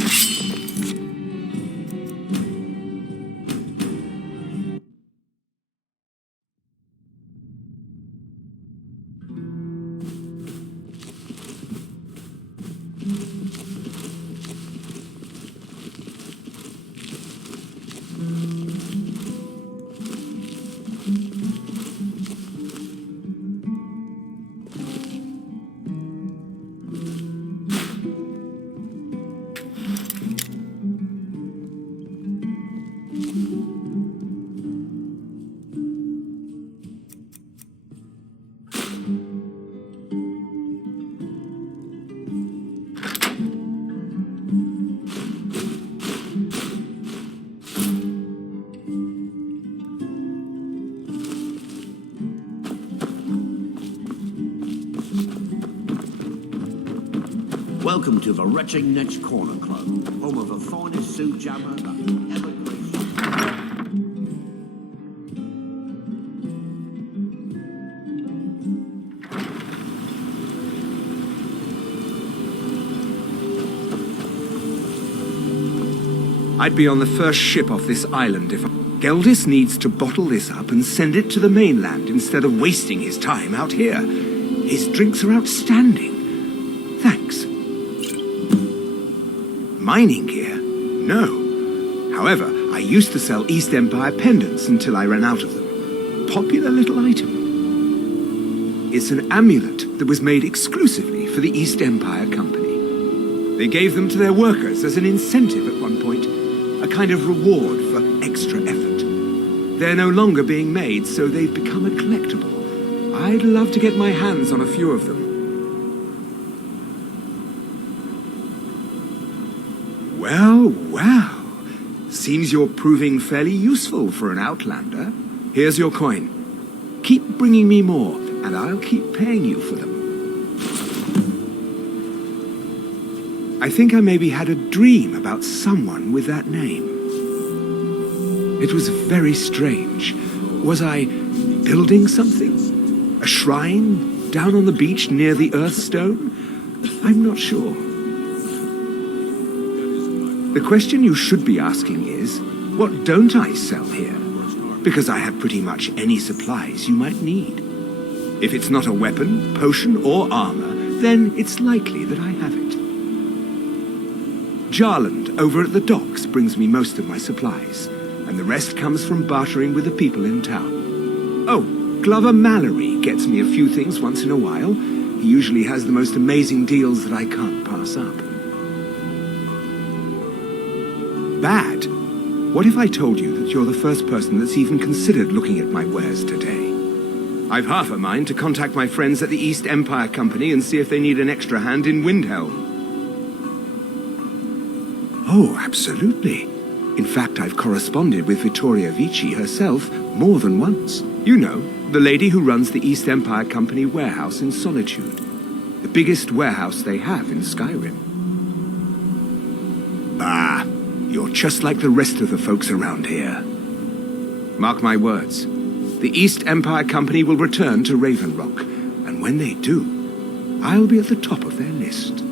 Welcome to the Retching Next Corner Club, home of the finest suit jammer that ever graced. I'd be on the first ship off this island if Geldis needs to bottle this up and send it to the mainland instead of wasting his time out here. His drinks are outstanding. Thanks. Mining gear? No. However, I used to sell East Empire pendants until I ran out of them. Popular little item. It's an amulet that was made exclusively for the East Empire Company. They gave them to their workers as an incentive at one point, a kind of reward for extra effort. They're no longer being made, so they've become a collectible. I'd love to get my hands on a few of them. Well, well. Seems you're proving fairly useful for an outlander. Here's your coin. Keep bringing me more, and I'll keep paying you for them. I think I maybe had a dream about someone with that name. It was very strange. Was I building something? A shrine down on the beach near the Earthstone? I'm not sure. The question you should be asking is, what don't I sell here? Because I have pretty much any supplies you might need. If it's not a weapon, potion, or armor, then it's likely that I have it. Jarland, over at the docks, brings me most of my supplies, and the rest comes from bartering with the people in town. Oh, Glover Mallory gets me a few things once in a while. He usually has the most amazing deals that I can't pass up. Bad? What if I told you that you're the first person that's even considered looking at my wares today? I've half a mind to contact my friends at the East Empire Company and see if they need an extra hand in Windhelm. Oh, absolutely. In fact, I've corresponded with Vittoria Vici herself more than once. You know, the lady who runs the East Empire Company warehouse in Solitude. The biggest warehouse they have in Skyrim. Ah, you're just like the rest of the folks around here. Mark my words. The East Empire Company will return to Raven Rock, and when they do, I'll be at the top of their list.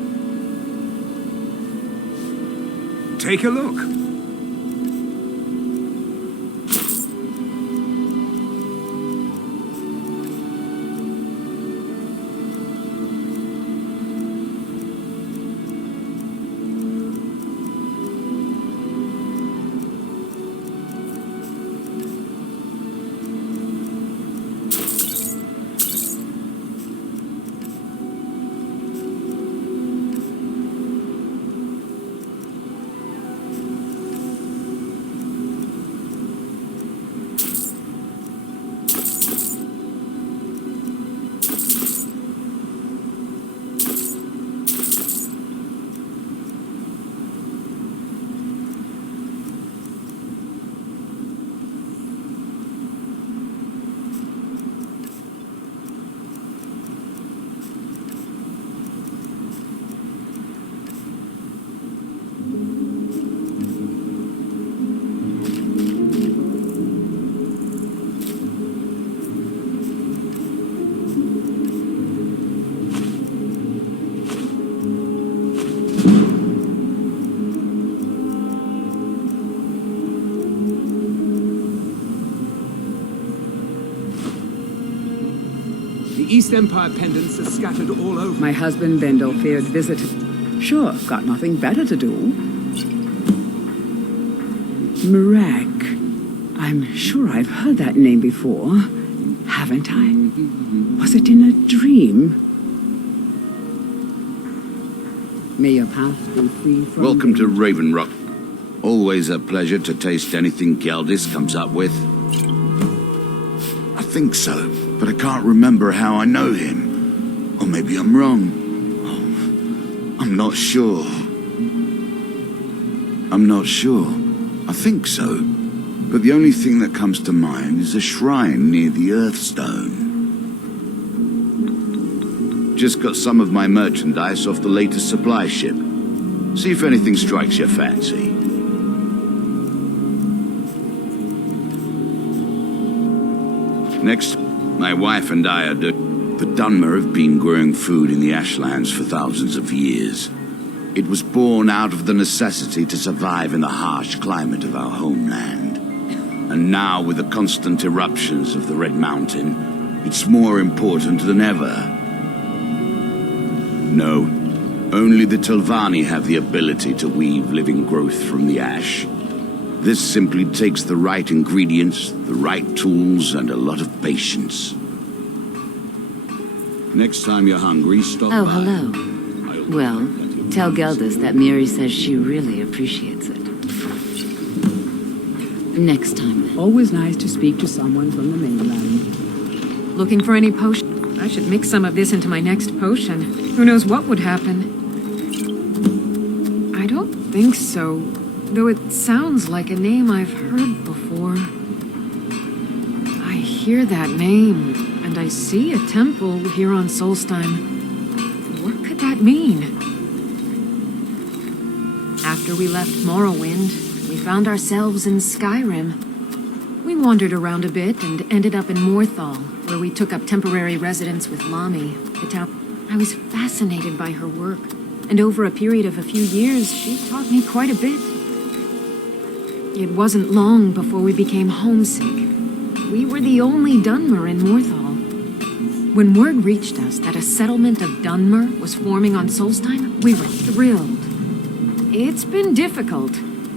Take a look. East Empire pendants are scattered all over. My husband, Bendel, feared visit. Sure, got nothing better to do. Marek. I'm sure I've heard that name before. Haven't I? Was it in a dream? May your path be free from... Welcome to Raven Rock. Always a pleasure to taste anything Galdis comes up with. I think so. But I can't remember how I know him. Or maybe I'm wrong. Oh, I'm not sure. I think so. But the only thing that comes to mind is a shrine near the Earthstone. Just got some of my merchandise off the latest supply ship. See if anything strikes your fancy. Next, my wife and I are the Dunmer have been growing food in the Ashlands for thousands of years. It was born out of the necessity to survive in the harsh climate of our homeland. And now, with the constant eruptions of the Red Mountain, it's more important than ever. No, only the Telvanni have the ability to weave living growth from the ash. This simply takes the right ingredients, the right tools, and a lot of patience. Next time you're hungry, stop by. Oh, hello. Well, tell Geldis that Miri says she really appreciates it. Next time, then. Always nice to speak to someone from the mainland. Looking for any potion? I should mix some of this into my next potion. Who knows what would happen? I don't think so. Though it sounds like a name I've heard before. I hear that name, and I see a temple here on Solstheim. What could that mean? After we left Morrowind, we found ourselves in Skyrim. We wandered around a bit and ended up in Morthal, where we took up temporary residence with Lami, the town. I was fascinated by her work, and over a period of a few years, she taught me quite a bit. It wasn't long before we became homesick. We were the only Dunmer in Morthal. When word reached us that a settlement of Dunmer was forming on Solstheim, we were thrilled. It's been difficult,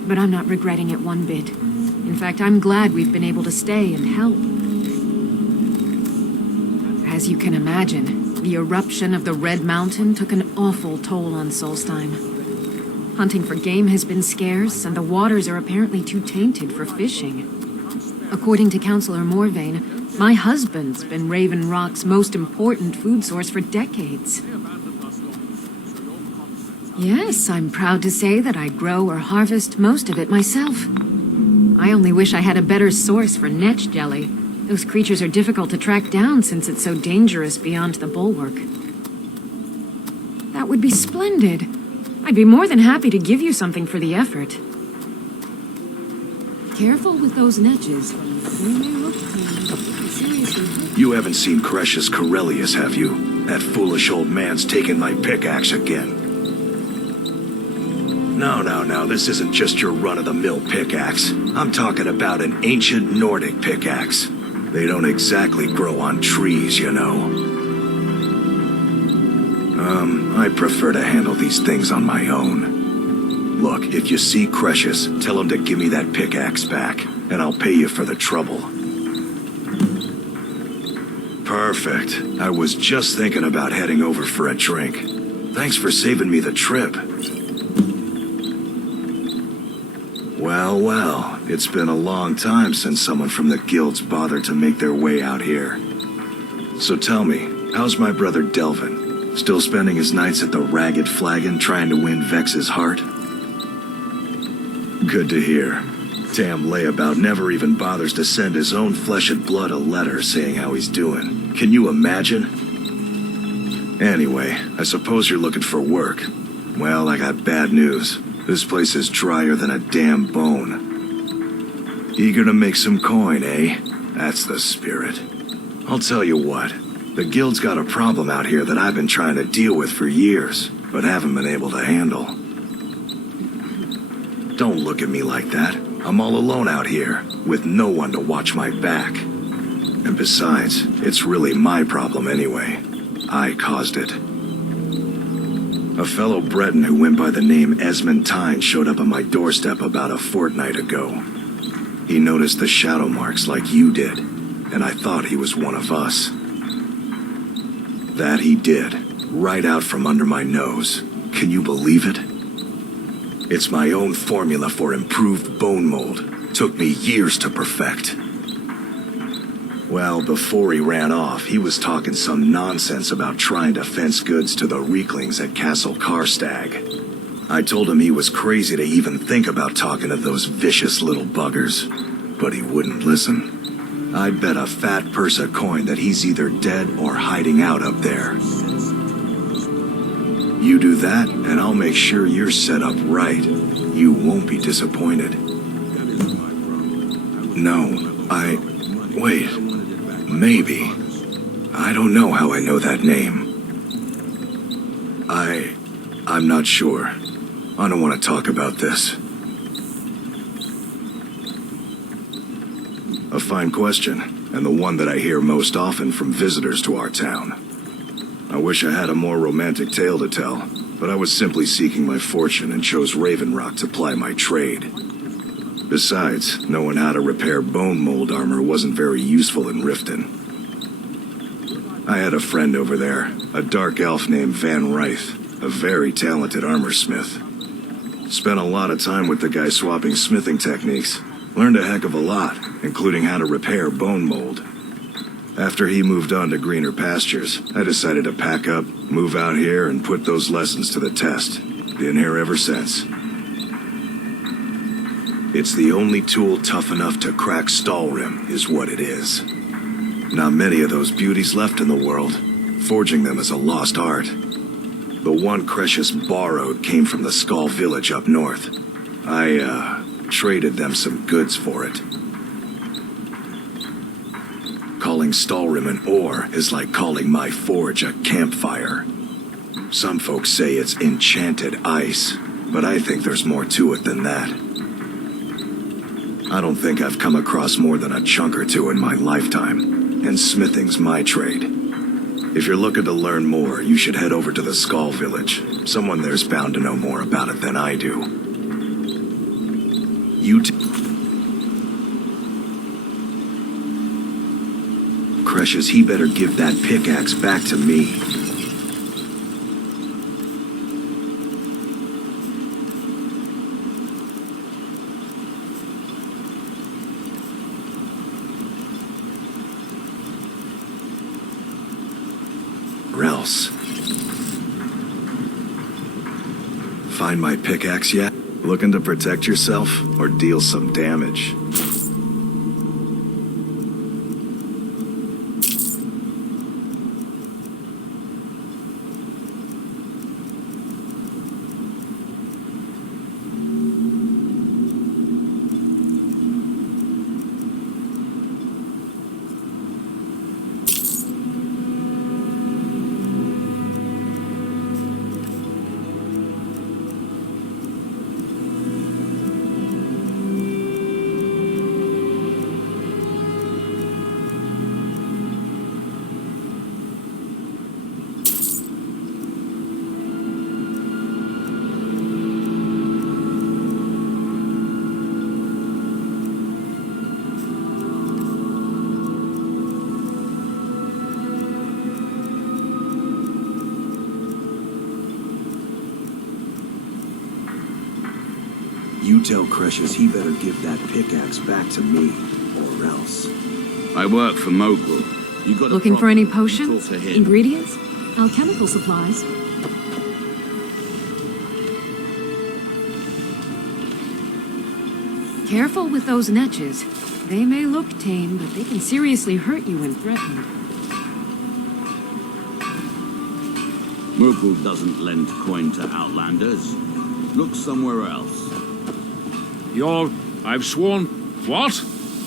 but I'm not regretting it one bit. In fact, I'm glad we've been able to stay and help. As you can imagine, the eruption of the Red Mountain took an awful toll on Solstheim. Hunting for game has been scarce, and the waters are apparently too tainted for fishing. According to Councillor Morvain, my husband's been Raven Rock's most important food source for decades. Yes, I'm proud to say that I grow or harvest most of it myself. I only wish I had a better source for netch jelly. Those creatures are difficult to track down since it's so dangerous beyond the bulwark. That would be splendid. I'd be more than happy to give you something for the effort. Careful with those netches. They may look clean. Seriously. You haven't seen Cretius Corellius, have you? That foolish old man's taken my pickaxe again. No, this isn't just your run-of-the-mill pickaxe. I'm talking about an ancient Nordic pickaxe. They don't exactly grow on trees, you know. I prefer to handle these things on my own. Look, if you see Cretius, tell him to give me that pickaxe back, and I'll pay you for the trouble. Perfect. I was just thinking about heading over for a drink. Thanks for saving me the trip. Well, it's been a long time since someone from the guilds bothered to make their way out here. So tell me, how's my brother Delvin? Still spending his nights at the Ragged Flagon trying to win Vex's heart? Good to hear. Damn layabout never even bothers to send his own flesh and blood a letter saying how he's doing. Can you imagine? Anyway, I suppose you're looking for work. Well, I got bad news. This place is drier than a damn bone. Eager to make some coin, eh? That's the spirit. I'll tell you what. The guild's got a problem out here that I've been trying to deal with for years, but haven't been able to handle. Don't look at me like that. I'm all alone out here, with no one to watch my back. And besides, it's really my problem anyway. I caused it. A fellow Breton who went by the name Esmond Tyne showed up on my doorstep about a fortnight ago. He noticed the shadow marks like you did, and I thought he was one of us. That he did, right out from under my nose. Can you believe it? It's my own formula for improved bone mold. Took me years to perfect. Well, before he ran off, he was talking some nonsense about trying to fence goods to the Reeklings at Castle Karstag. I told him he was crazy to even think about talking to those vicious little buggers, but he wouldn't listen. I'd bet a fat purse of coin that he's either dead or hiding out up there. You do that, and I'll make sure you're set up right. You won't be disappointed. No, wait. Maybe. I don't know how I know that name. I'm not sure. I don't want to talk about this. A fine question, and the one that I hear most often from visitors to our town. I wish I had a more romantic tale to tell, but I was simply seeking my fortune and chose Raven Rock to ply my trade. Besides, knowing how to repair bone mold armor wasn't very useful in Riften. I had a friend over there, a dark elf named Van Ryth, a very talented armorsmith. Spent a lot of time with the guy swapping smithing techniques. Learned a heck of a lot, including how to repair bone mold. After he moved on to greener pastures, I decided to pack up, move out here, and put those lessons to the test. Been here ever since. It's the only tool tough enough to crack Stalrim, is what it is. Not many of those beauties left in the world. Forging them is a lost art. The one Cretius borrowed came from the Skull village up north. I, traded them some goods for it. Calling Stalrim an ore is like calling my forge a campfire. Some folks say it's enchanted ice, but I think there's more to it than that. I don't think I've come across more than a chunk or two in my lifetime, and smithing's my trade. If you're looking to learn more, you should head over to the Skull Village. Someone there's bound to know more about it than I do. Precious, he better give that pickaxe back to me. Or else. Find my pickaxe yet? Looking to protect yourself or deal some damage? You tell Precious he better give that pickaxe back to me, or else. I work for Mogul. You got a Looking for any problem, potions? talk to him. Ingredients? Alchemical supplies? Careful with those netches. They may look tame, but they can seriously hurt you when threatened. Mogul doesn't lend coin to outlanders. Look somewhere else. I've sworn... What?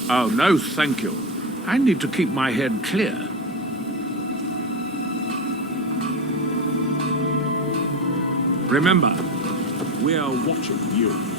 Oh, no, thank you. I need to keep my head clear. Remember, we are watching you.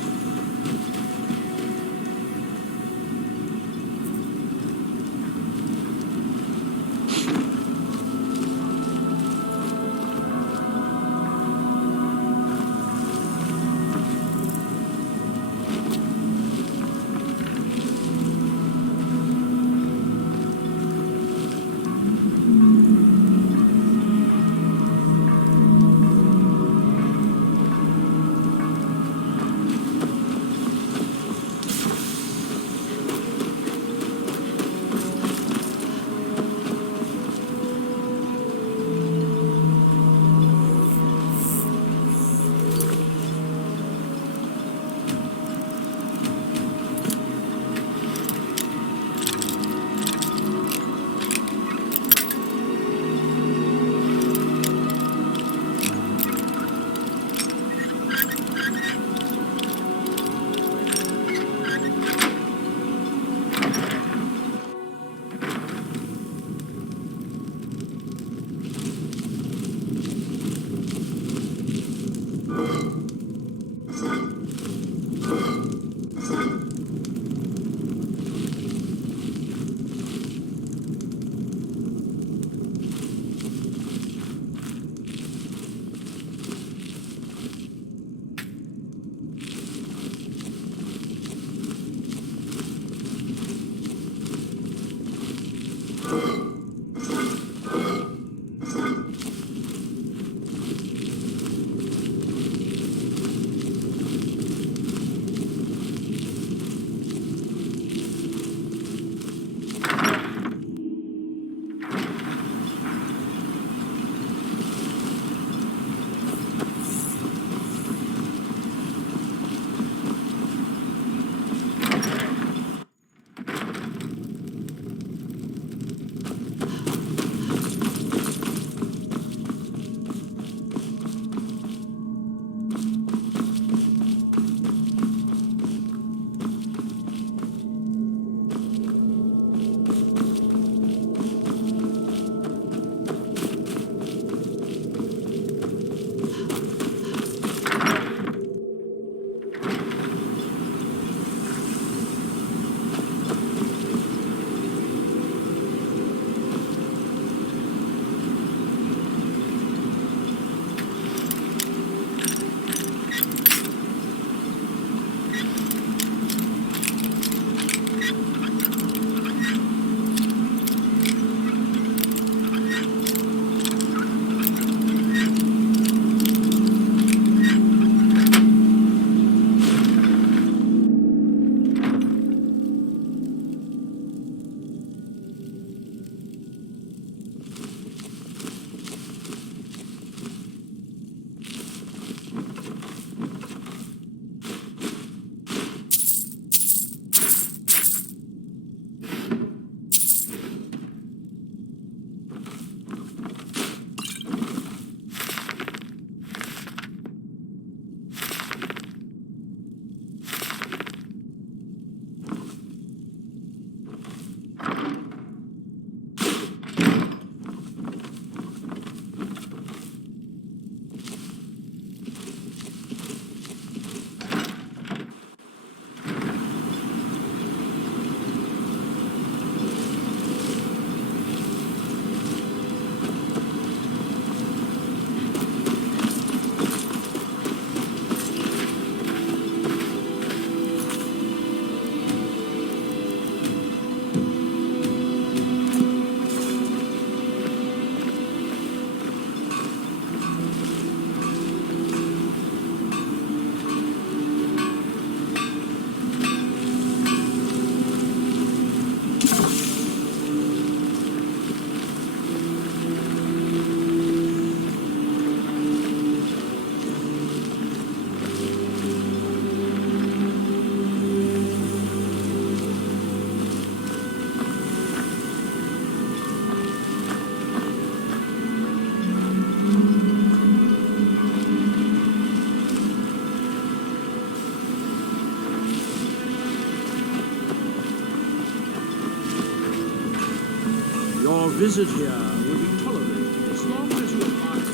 Your visit here will be tolerated as long as you abide.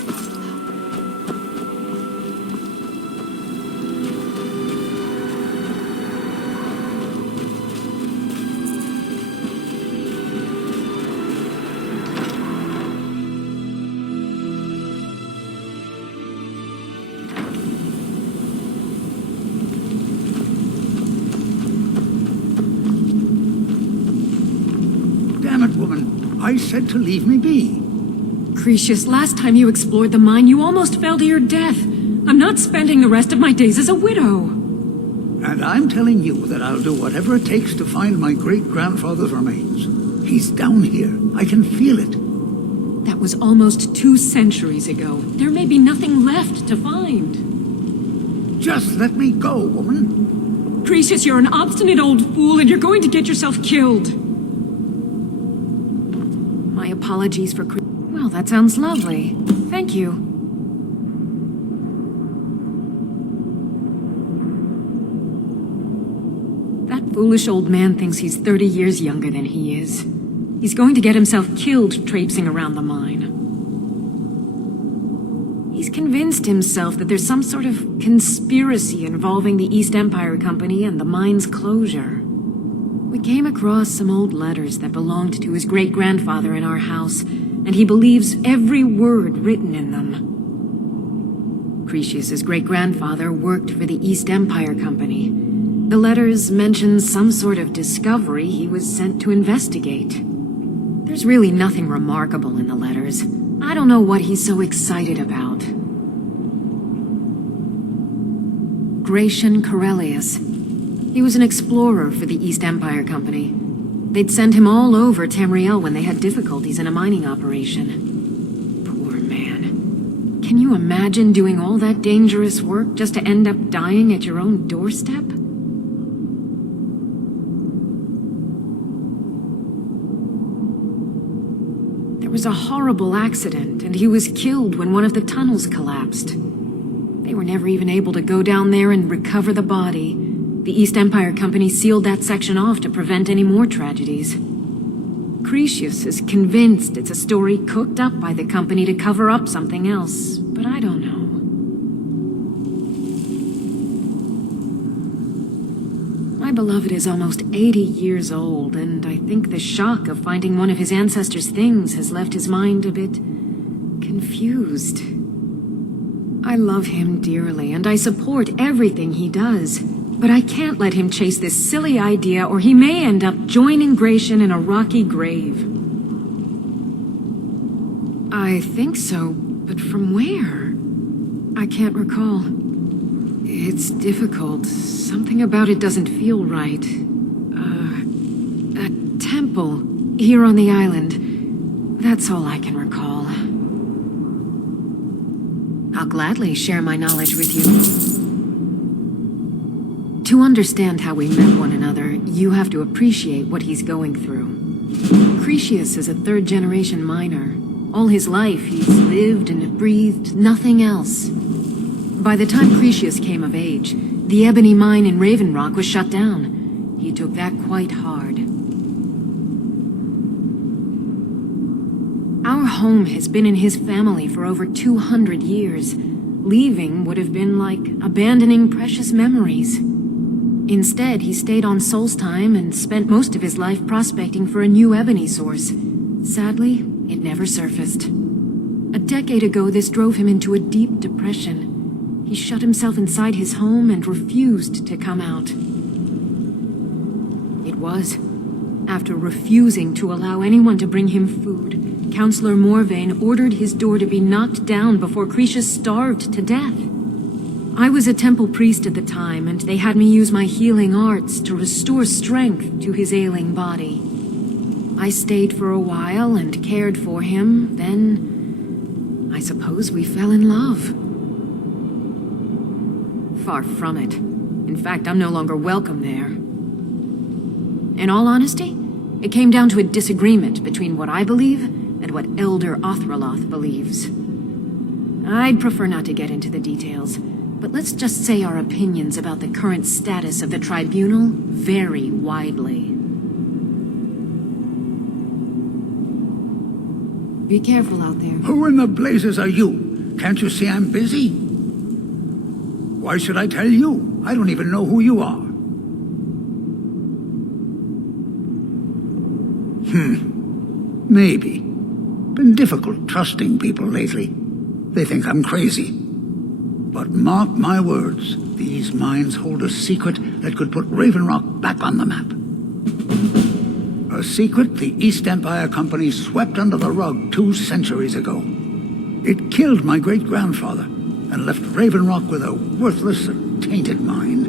Damn it, woman. I said to leave me be. Cretius, last time you explored the mine, you almost fell to your death. I'm not spending the rest of my days as a widow. And I'm telling you that I'll do whatever it takes to find my great-grandfather's remains. He's down here. I can feel it. That was almost 2 centuries ago. There may be nothing left to find. Just let me go, woman. Cretius, you're an obstinate old fool, and you're going to get yourself killed. My apologies for... Well, that sounds lovely. Thank you. That foolish old man thinks he's 30 years younger than he is. He's going to get himself killed traipsing around the mine. He's convinced himself that there's some sort of conspiracy involving the East Empire Company and the mine's closure. We came across some old letters that belonged to his great-grandfather in our house, and he believes every word written in them. Cretius's great-grandfather worked for the East Empire Company. The letters mention some sort of discovery he was sent to investigate. There's really nothing remarkable in the letters. I don't know what he's so excited about. Gratian Corellius. He was an explorer for the East Empire Company. They'd send him all over Tamriel when they had difficulties in a mining operation. Poor man. Can you imagine doing all that dangerous work just to end up dying at your own doorstep? There was a horrible accident, and he was killed when one of the tunnels collapsed. They were never even able to go down there and recover the body. The East Empire Company sealed that section off to prevent any more tragedies. Cretius is convinced it's a story cooked up by the company to cover up something else, but I don't know. My beloved is almost 80 years old, and I think the shock of finding one of his ancestors' things has left his mind a bit confused. I love him dearly, and I support everything he does. But I can't let him chase this silly idea, or he may end up joining Gratian in a rocky grave. I think so, but from where? I can't recall. It's difficult. Something about it doesn't feel right. A temple here on the island. That's all I can recall. I'll gladly share my knowledge with you. To understand how we met one another, you have to appreciate what he's going through. Cretius is a third-generation miner. All his life, he's lived and breathed nothing else. By the time Cretius came of age, the ebony mine in Raven Rock was shut down. He took that quite hard. Our home has been in his family for over 200 years. Leaving would have been like abandoning precious memories. Instead, he stayed on Solstheim and spent most of his life prospecting for a new ebony source. Sadly, it never surfaced. A decade ago, this drove him into a deep depression. He shut himself inside his home and refused to come out. It was after refusing to allow anyone to bring him food, Counselor Morvain ordered his door to be knocked down before Cretius starved to death. I was a temple priest at the time, and they had me use my healing arts to restore strength to his ailing body. I stayed for a while and cared for him, then I suppose we fell in love. Far from it. In fact, I'm no longer welcome there. In all honesty, it came down to a disagreement between what I believe and what Elder Othraloth believes. I'd prefer not to get into the details, but let's just say our opinions about the current status of the tribunal vary widely. Be careful out there. Who in the blazes are you? Can't you see I'm busy? Why should I tell you? I don't even know who you are. Maybe. Been difficult trusting people lately. They think I'm crazy. But mark my words, these mines hold a secret that could put Raven Rock back on the map. A secret the East Empire Company swept under the rug 2 centuries ago. It killed my great-grandfather and left Raven Rock with a worthless and tainted mine.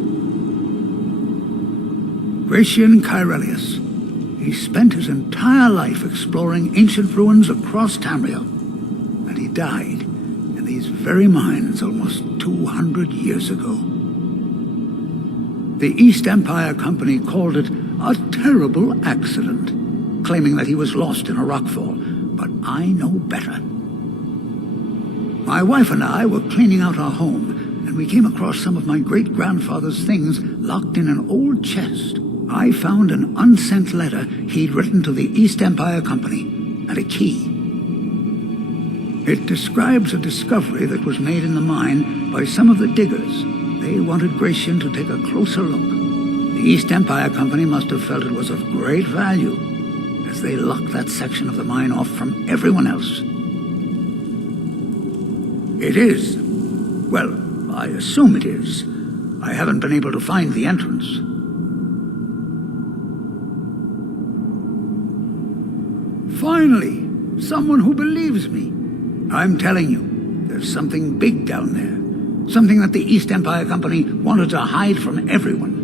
Gratian Kyrelius. He spent his entire life exploring ancient ruins across Tamriel, and he died in these very mines almost 200 years ago. The East Empire Company called it a terrible accident, claiming that he was lost in a rockfall, but I know better. My wife and I were cleaning out our home, and we came across some of my great-grandfather's things locked in an old chest. I found an unsent letter he'd written to the East Empire Company, and a key. It describes a discovery that was made in the mine by some of the diggers. They wanted Gratian to take a closer look. The East Empire Company must have felt it was of great value, as they locked that section of the mine off from everyone else. It is. Well, I assume it is. I haven't been able to find the entrance. Finally, someone who believes me. I'm telling you, there's something big down there. Something that the East Empire Company wanted to hide from everyone.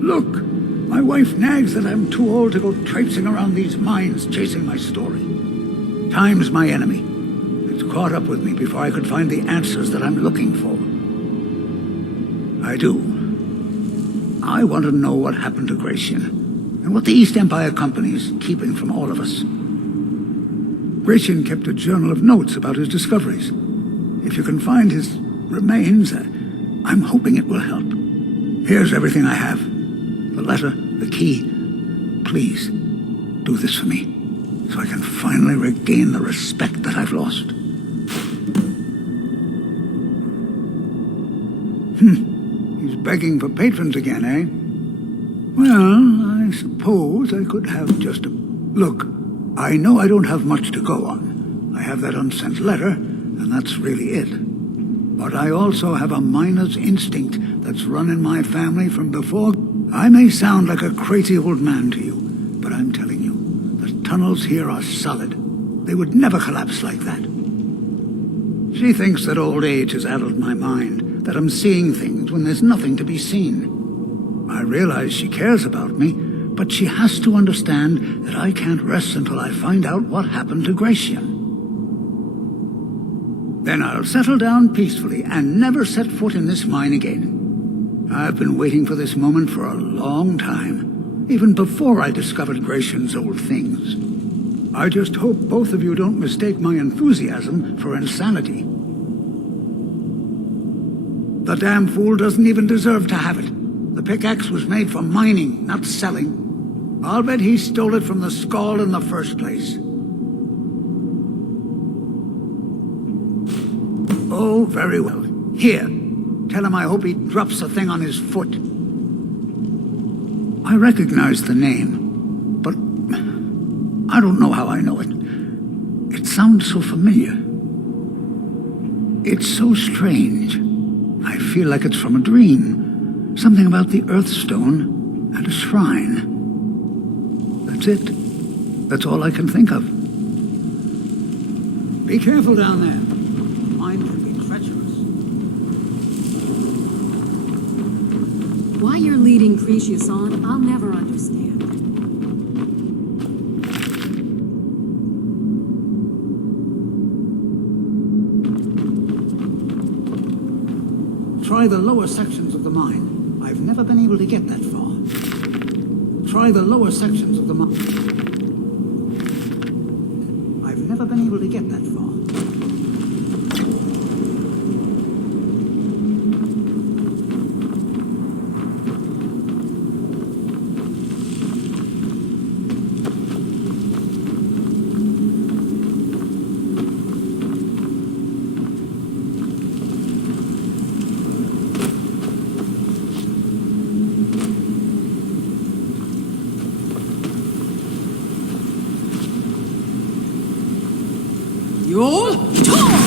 Look, my wife nags that I'm too old to go traipsing around these mines chasing my story. Time's my enemy. It's caught up with me before I could find the answers that I'm looking for. I do. I want to know what happened to Gratian, and what the East Empire Company is keeping from all of us. Gratian kept a journal of notes about his discoveries. If you can find his remains, I'm hoping it will help. Here's everything I have. The letter, the key. Please, do this for me, so I can finally regain the respect that I've lost. He's begging for patrons again, eh? Well, I suppose I could have just a... Look, I know I don't have much to go on. I have that unsent letter, and that's really it. But I also have a miner's instinct that's run in my family from before. I may sound like a crazy old man to you, but I'm telling you, the tunnels here are solid. They would never collapse like that. She thinks that old age has addled my mind, that I'm seeing things when there's nothing to be seen. I realize she cares about me, but she has to understand that I can't rest until I find out what happened to Gratian. Then I'll settle down peacefully and never set foot in this mine again. I've been waiting for this moment for a long time, even before I discovered Gratian's old things. I just hope both of you don't mistake my enthusiasm for insanity. The damn fool doesn't even deserve to have it. The pickaxe was made for mining, not selling. I'll bet he stole it from the Skald in the first place. Oh, very well. Here, tell him I hope he drops the thing on his foot. I recognize the name, but I don't know how I know it. It sounds so familiar. It's so strange. I feel like it's from a dream. Something about the Earthstone and a shrine. That's it. That's all I can think of. Be careful down there. Mine can be treacherous. Why you're leading Cretius on, I'll never understand. Try the lower sections of the mine. I've never been able to get that far. Try the lower sections of the mine. I've never been able to get that far. You'll talk!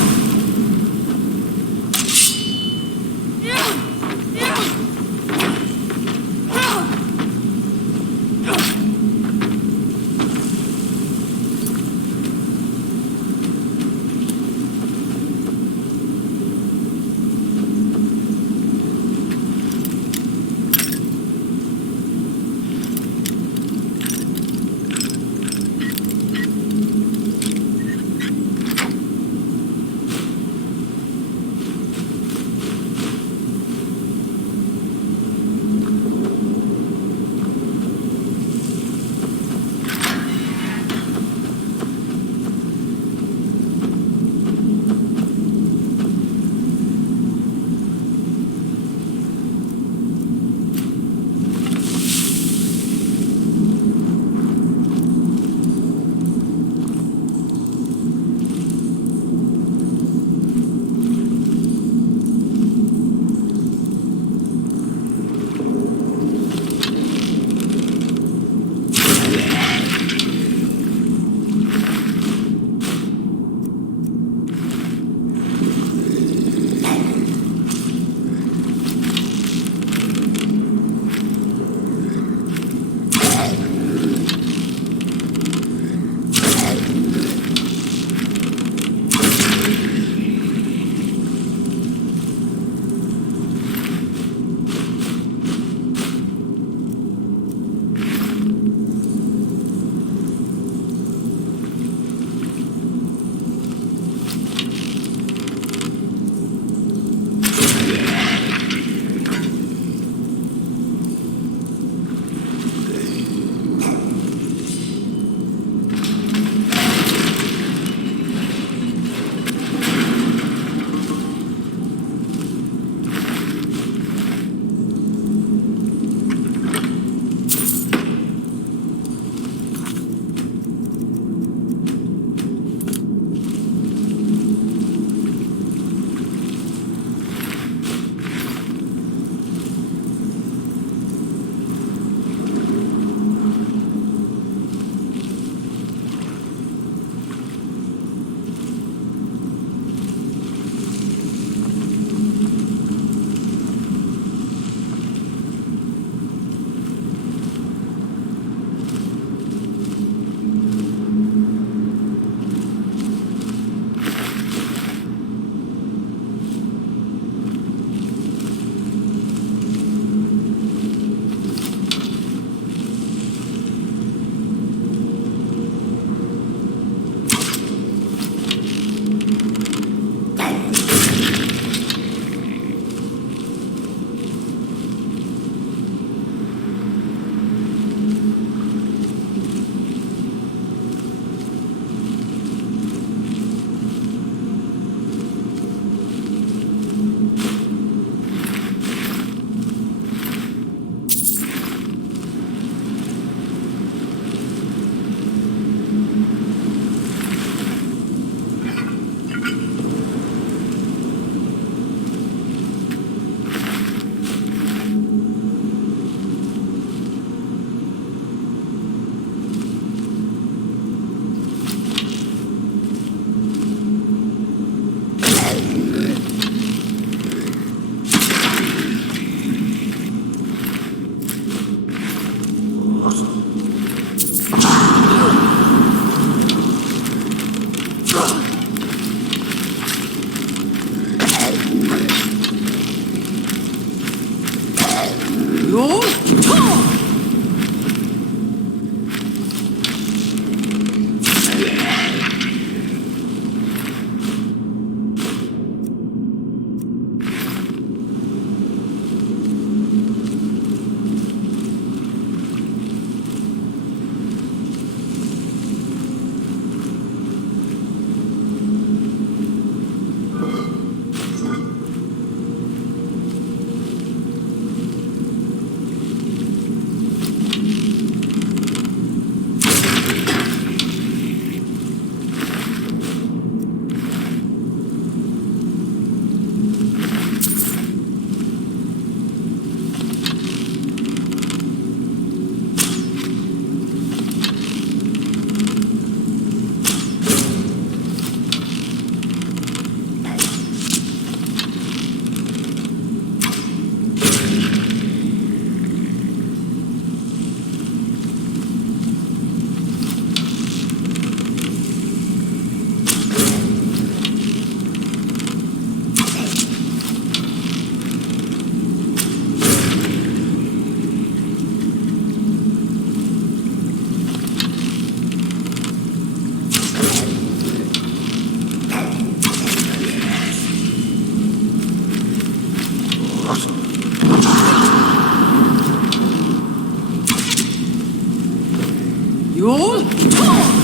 You'll talk!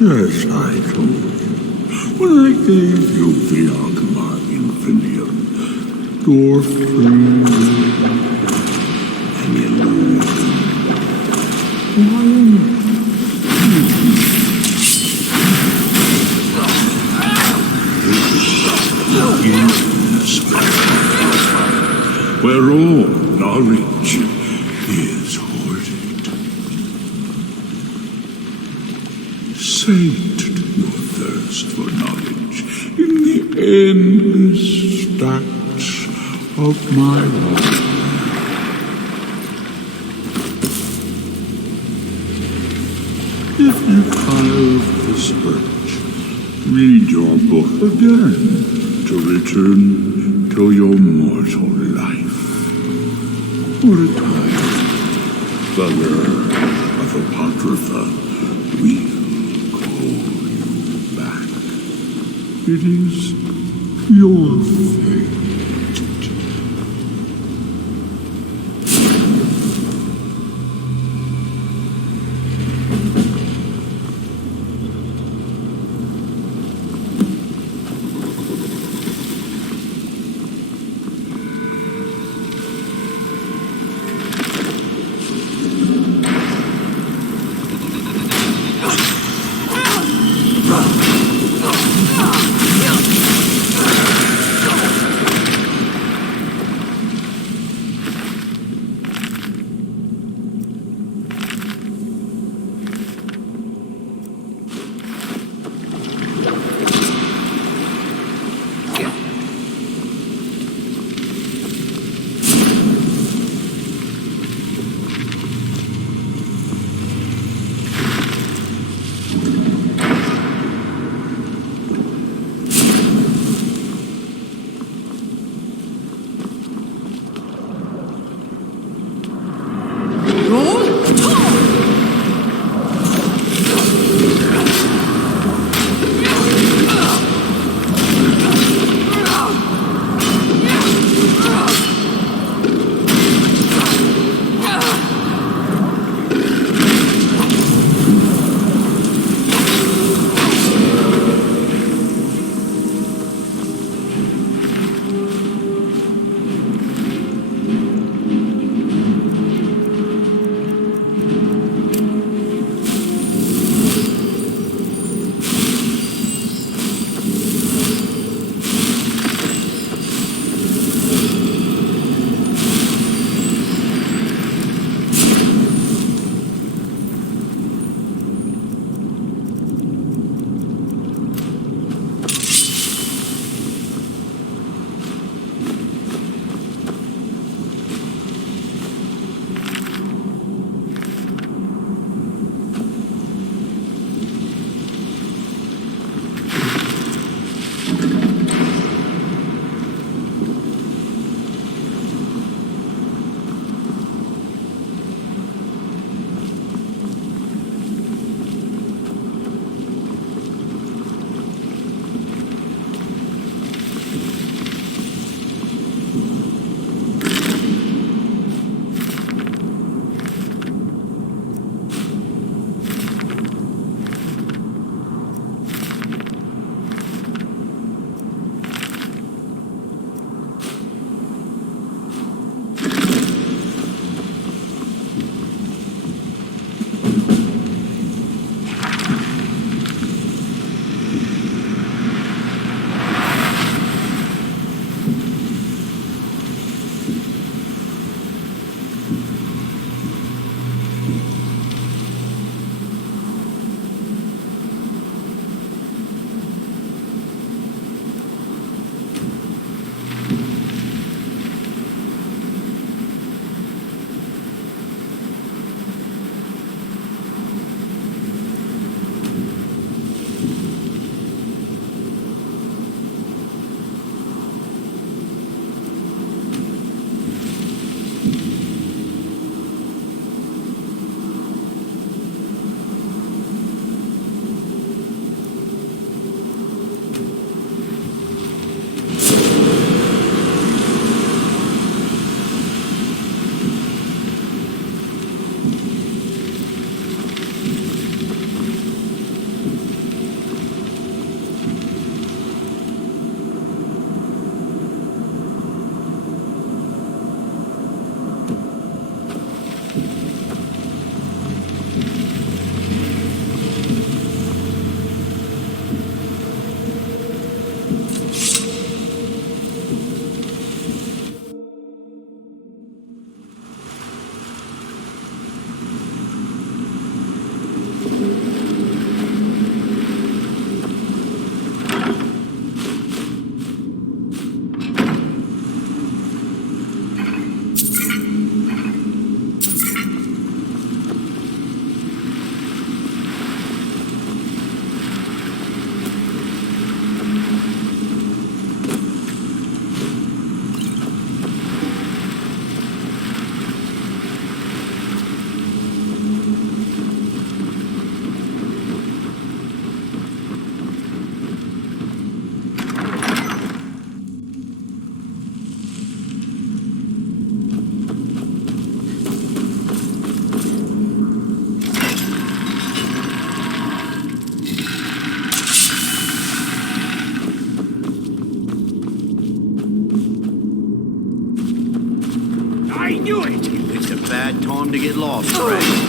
Yes, I told you. When I gave you the Alchema Infinium, your friend, and you lose. Where all knowledge is hoarded. Sate your thirst for knowledge in the endless stacks of my life. If you carve this birch, read your book again to return to your mortal life. For a time, the Lord of Apocrypha will call you back. It is your fate. to get lost, friend.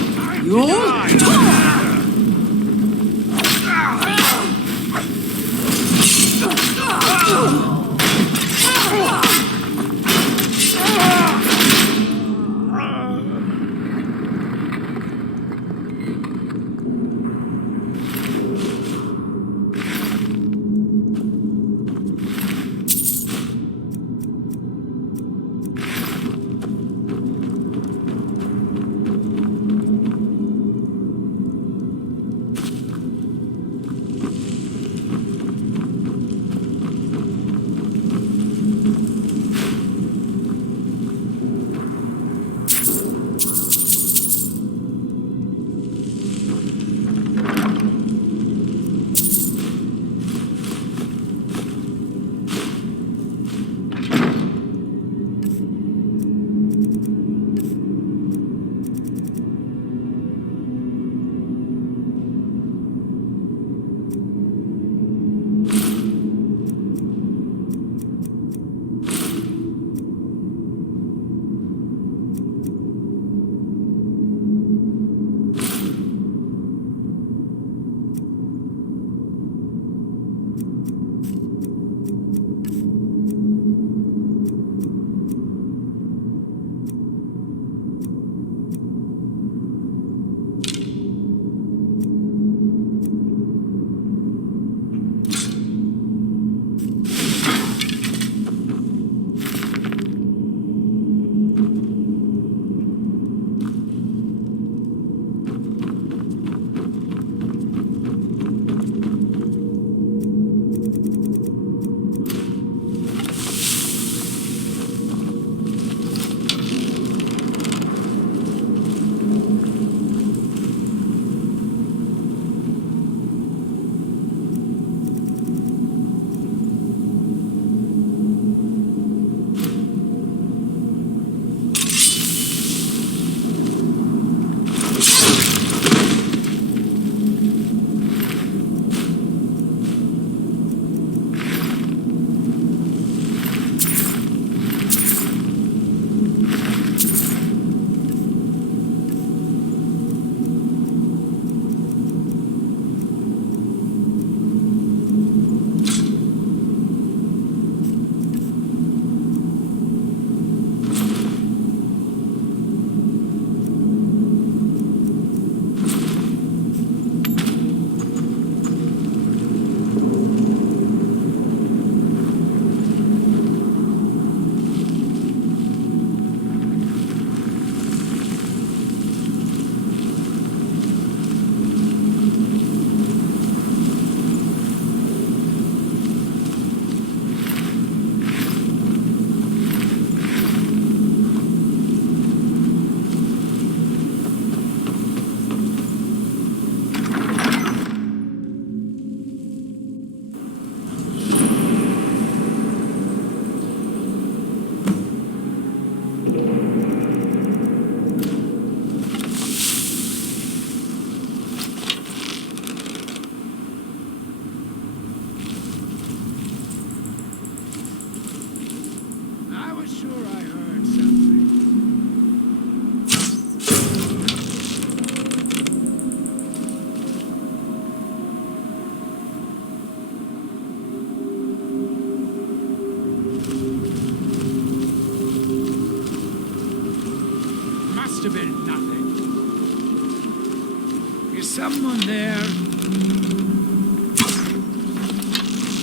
someone there?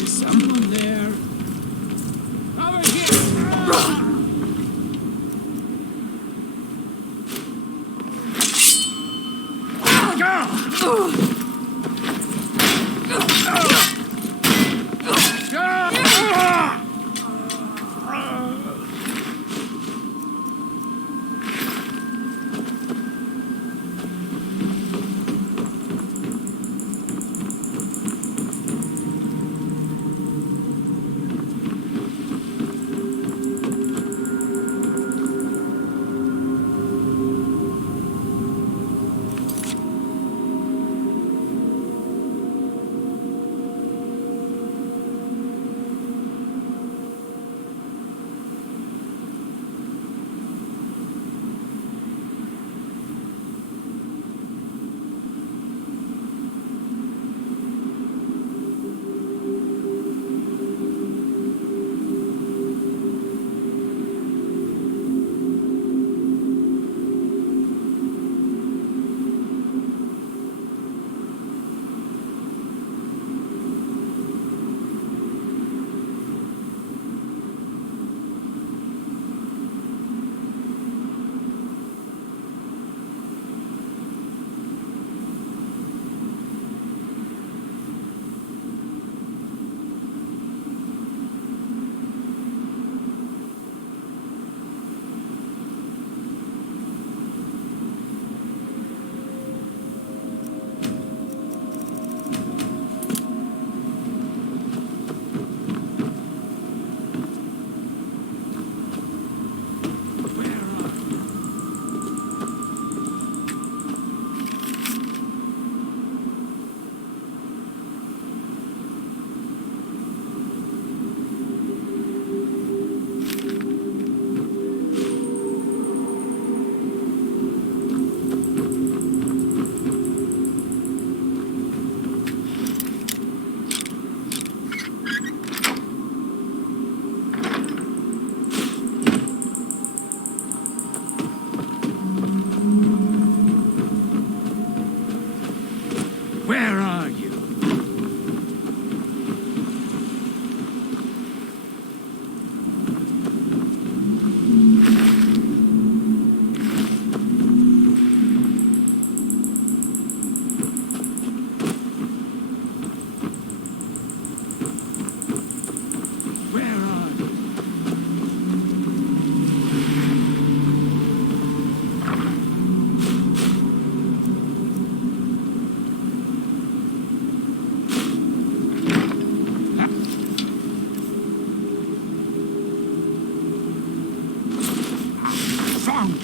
Is someone there? Over here!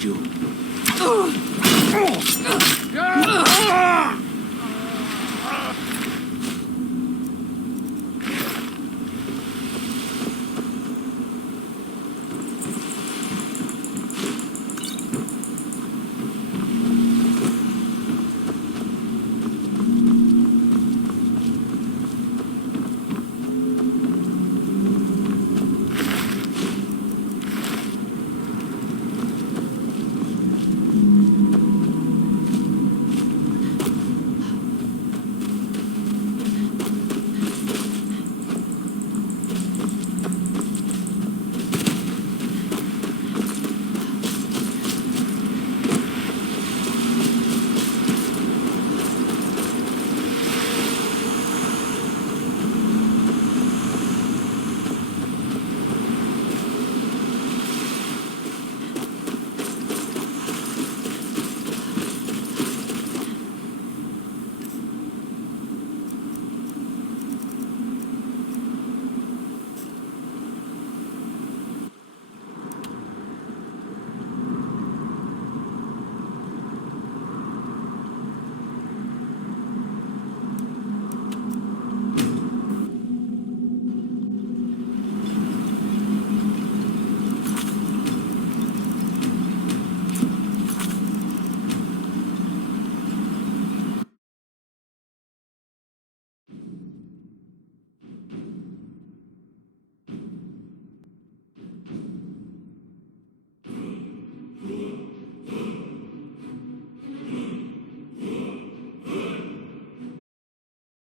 you.